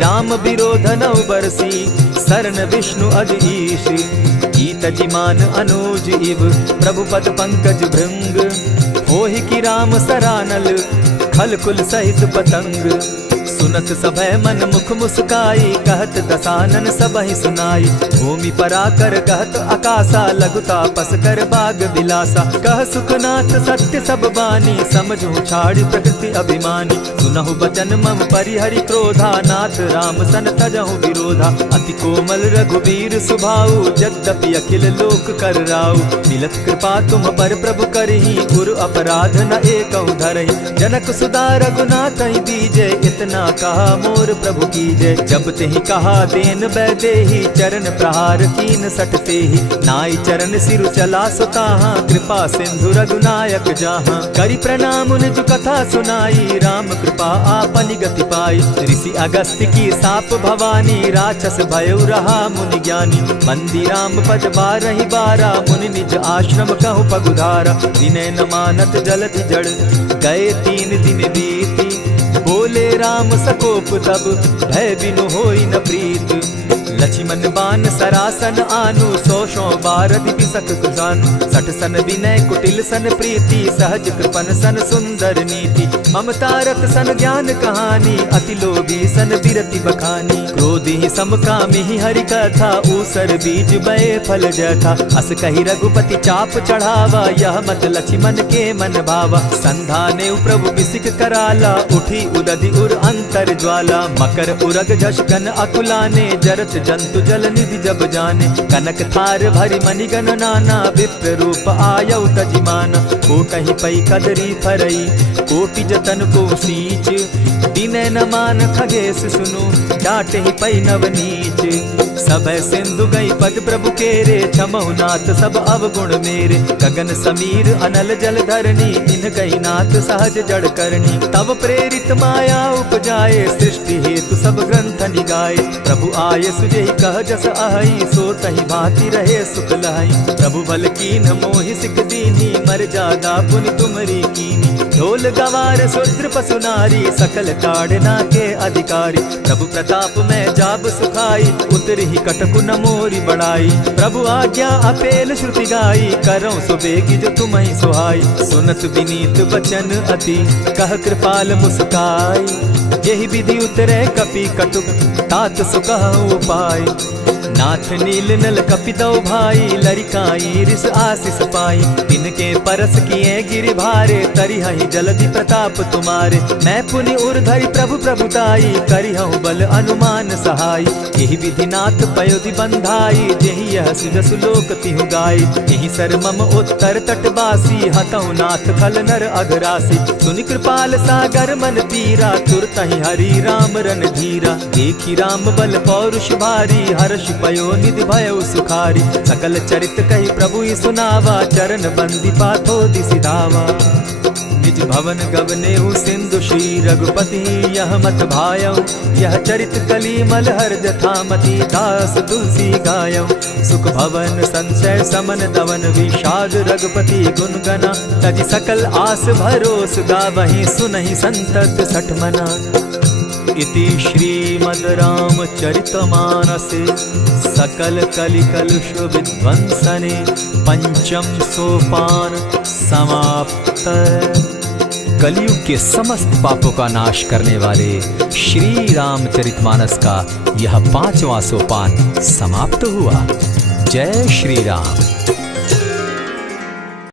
राम विरोध नौ बरसी, सरन विष्णु अज ईश। गीत जिमान अनुज इव, प्रभु पद पंकज भृंग। होहि की राम सरानल, खल कुल सहित पतंग। सुनत सभय मन मुख मुस्काई, कहत दसानन सबहि सुनाई। भूमि पराकर कहत आकाशा, लघु तापस कर बाग विलासा। कह सुखनाथ सत्य सब बानी, समझू छाड़ प्रकृति अभिमानी। सुनहु बचन मम परिहरि क्रोधा, नाथ राम सन तजहु विरोधा। अति कोमल रघुबीर सुभाऊ, यद्यपि अखिल लोक कर राऊ। मिलत कृपा तुम पर प्रभु करही, गुरु अपराध न एकहु धरहि। जनक सुदा रघुनाथ ही दीजे, इतना कहा मोर प्रभु कीजय। जब तेहि कहा देन बैदेही, चरण प्रहार कीन सटते ही। नाई चरण सिरु चला सुताहा, कृपा सिंधु रघुनायक जाहा। करि प्रणाम निज कथा सुनाई, राम कृपा आपनि गति पाई। ऋषि अगस्त्य की साप भवानी, राक्षस भयउ रहा मुनि ज्ञानी। बंदी राम पद 12 बारा, मुनि निज आश्रम कहु पगुधारा। विनय न मानत जलधि जड़, गए 3 दिन बीती। बोले राम सकोप तब, भय बिनु होई न प्रीत। लक्ष्मण बान सरासन आनु, 100 बार दिपिसक कुजानु। 60 सन विनय कुटिल सन प्रीति, सहज कृपन सन सुंदर नीति। ममता रत सन ज्ञान कहानी, अति लोभी सन बिरति बखानी। क्रोधी समकामी हरि कथा, ऊसर बीज बय फल जथा। अस कहि रघुपति चाप चढ़ावा, यह मत लक्ष्मण के मन भावा। संधाने प्रभु बिसिक कराला, उठी उदधि उर अंतर ज्वाला। मकर उरग झष घन अकुलाने, जरत जंतु जल निधि जब जाने। कनक थार भरि मणिगण नाना, विप्र रूप आयउ तजिमाना। कोटहि पै कदरी फरई, कोटि जतन को सींच। विनय न मान खगेश सुनु, डांटहि पै नवनीच। सभय सिंधु गई पद प्रभु केरे, क्षमहु नाथ सब अवगुण मेरे। गगन समीर अनल जल धरनी, इन गई नाथ सहज जड़ करनी। तब प्रेरित माया उपजाए, सृष्टि हेतु सब ग्रंथ निगाए। प्रभु आय सुजेहि कह जस अहि, सो तहि भांति रहे सुख लहि। प्रभु बल कीन मोहि सिख दीनी, मर जादा पुनि तुमरी कीनी। ढोल गवार शूद्र पशु नारी, सकल ताड़ना के अधिकारी। प्रभु प्रताप में जाब सुखाई, उतरहि कटकु न मोरी बड़ाई। प्रभु आज्ञा अपेल श्रुति गाई, करऊं सुबेगी जो तुम्हि सुहाई। सुनत विनीत बचन अति, कह कृपाल मुस्काई। जेहि विधि उतरे कपि कटुक, तात सुकहु उपाय। नाथ नील नल कपितौ भाई, लरिकाई रिस आशीष पाई। तिनके परस किए गिरि भारे, तरिहहि जलधि प्रताप तुम्हारे। मैं पुनि उर्धरि प्रभु प्रभुताई, करिहउ बल अनुमान सहाय। यही विधि नाथ पयोधि बंधाई, जेहि यह सुजसु लोक तिहु गाई। यही सर मम उत्तर तटवासी, हतौ नाथ खल नर अघरासी। सुनि कृपाल सागर मन तीरा, तुरतहि हरि राम रन धीरा। देखी राम बल पौरुष भारी, हर्ष पयो निधि भयउ सुखारी। सकल चरित कही प्रभु सुनावा, चरण बंदी पाथो दिसि धावा। निज भवन गबनेउ सिंधु श्री रघुपति यह मत भायउ। यह चरित कली मलहर जथामति दास तुलसी गायउ। सुख भवन संशय समन दवन विषाद रघुपति गुण गना। तज सकल आस भरोस गावहि सुनहि संतत सठ मना। इति श्रीमद् रामचरितमानसे सकल कलि कलुष विध्वंसने पंचम सोपान समाप्त। कलयुग के समस्त पापों का नाश करने वाले श्री रामचरितमानस का यह 5वां सोपान समाप्त हुआ। जय श्री राम।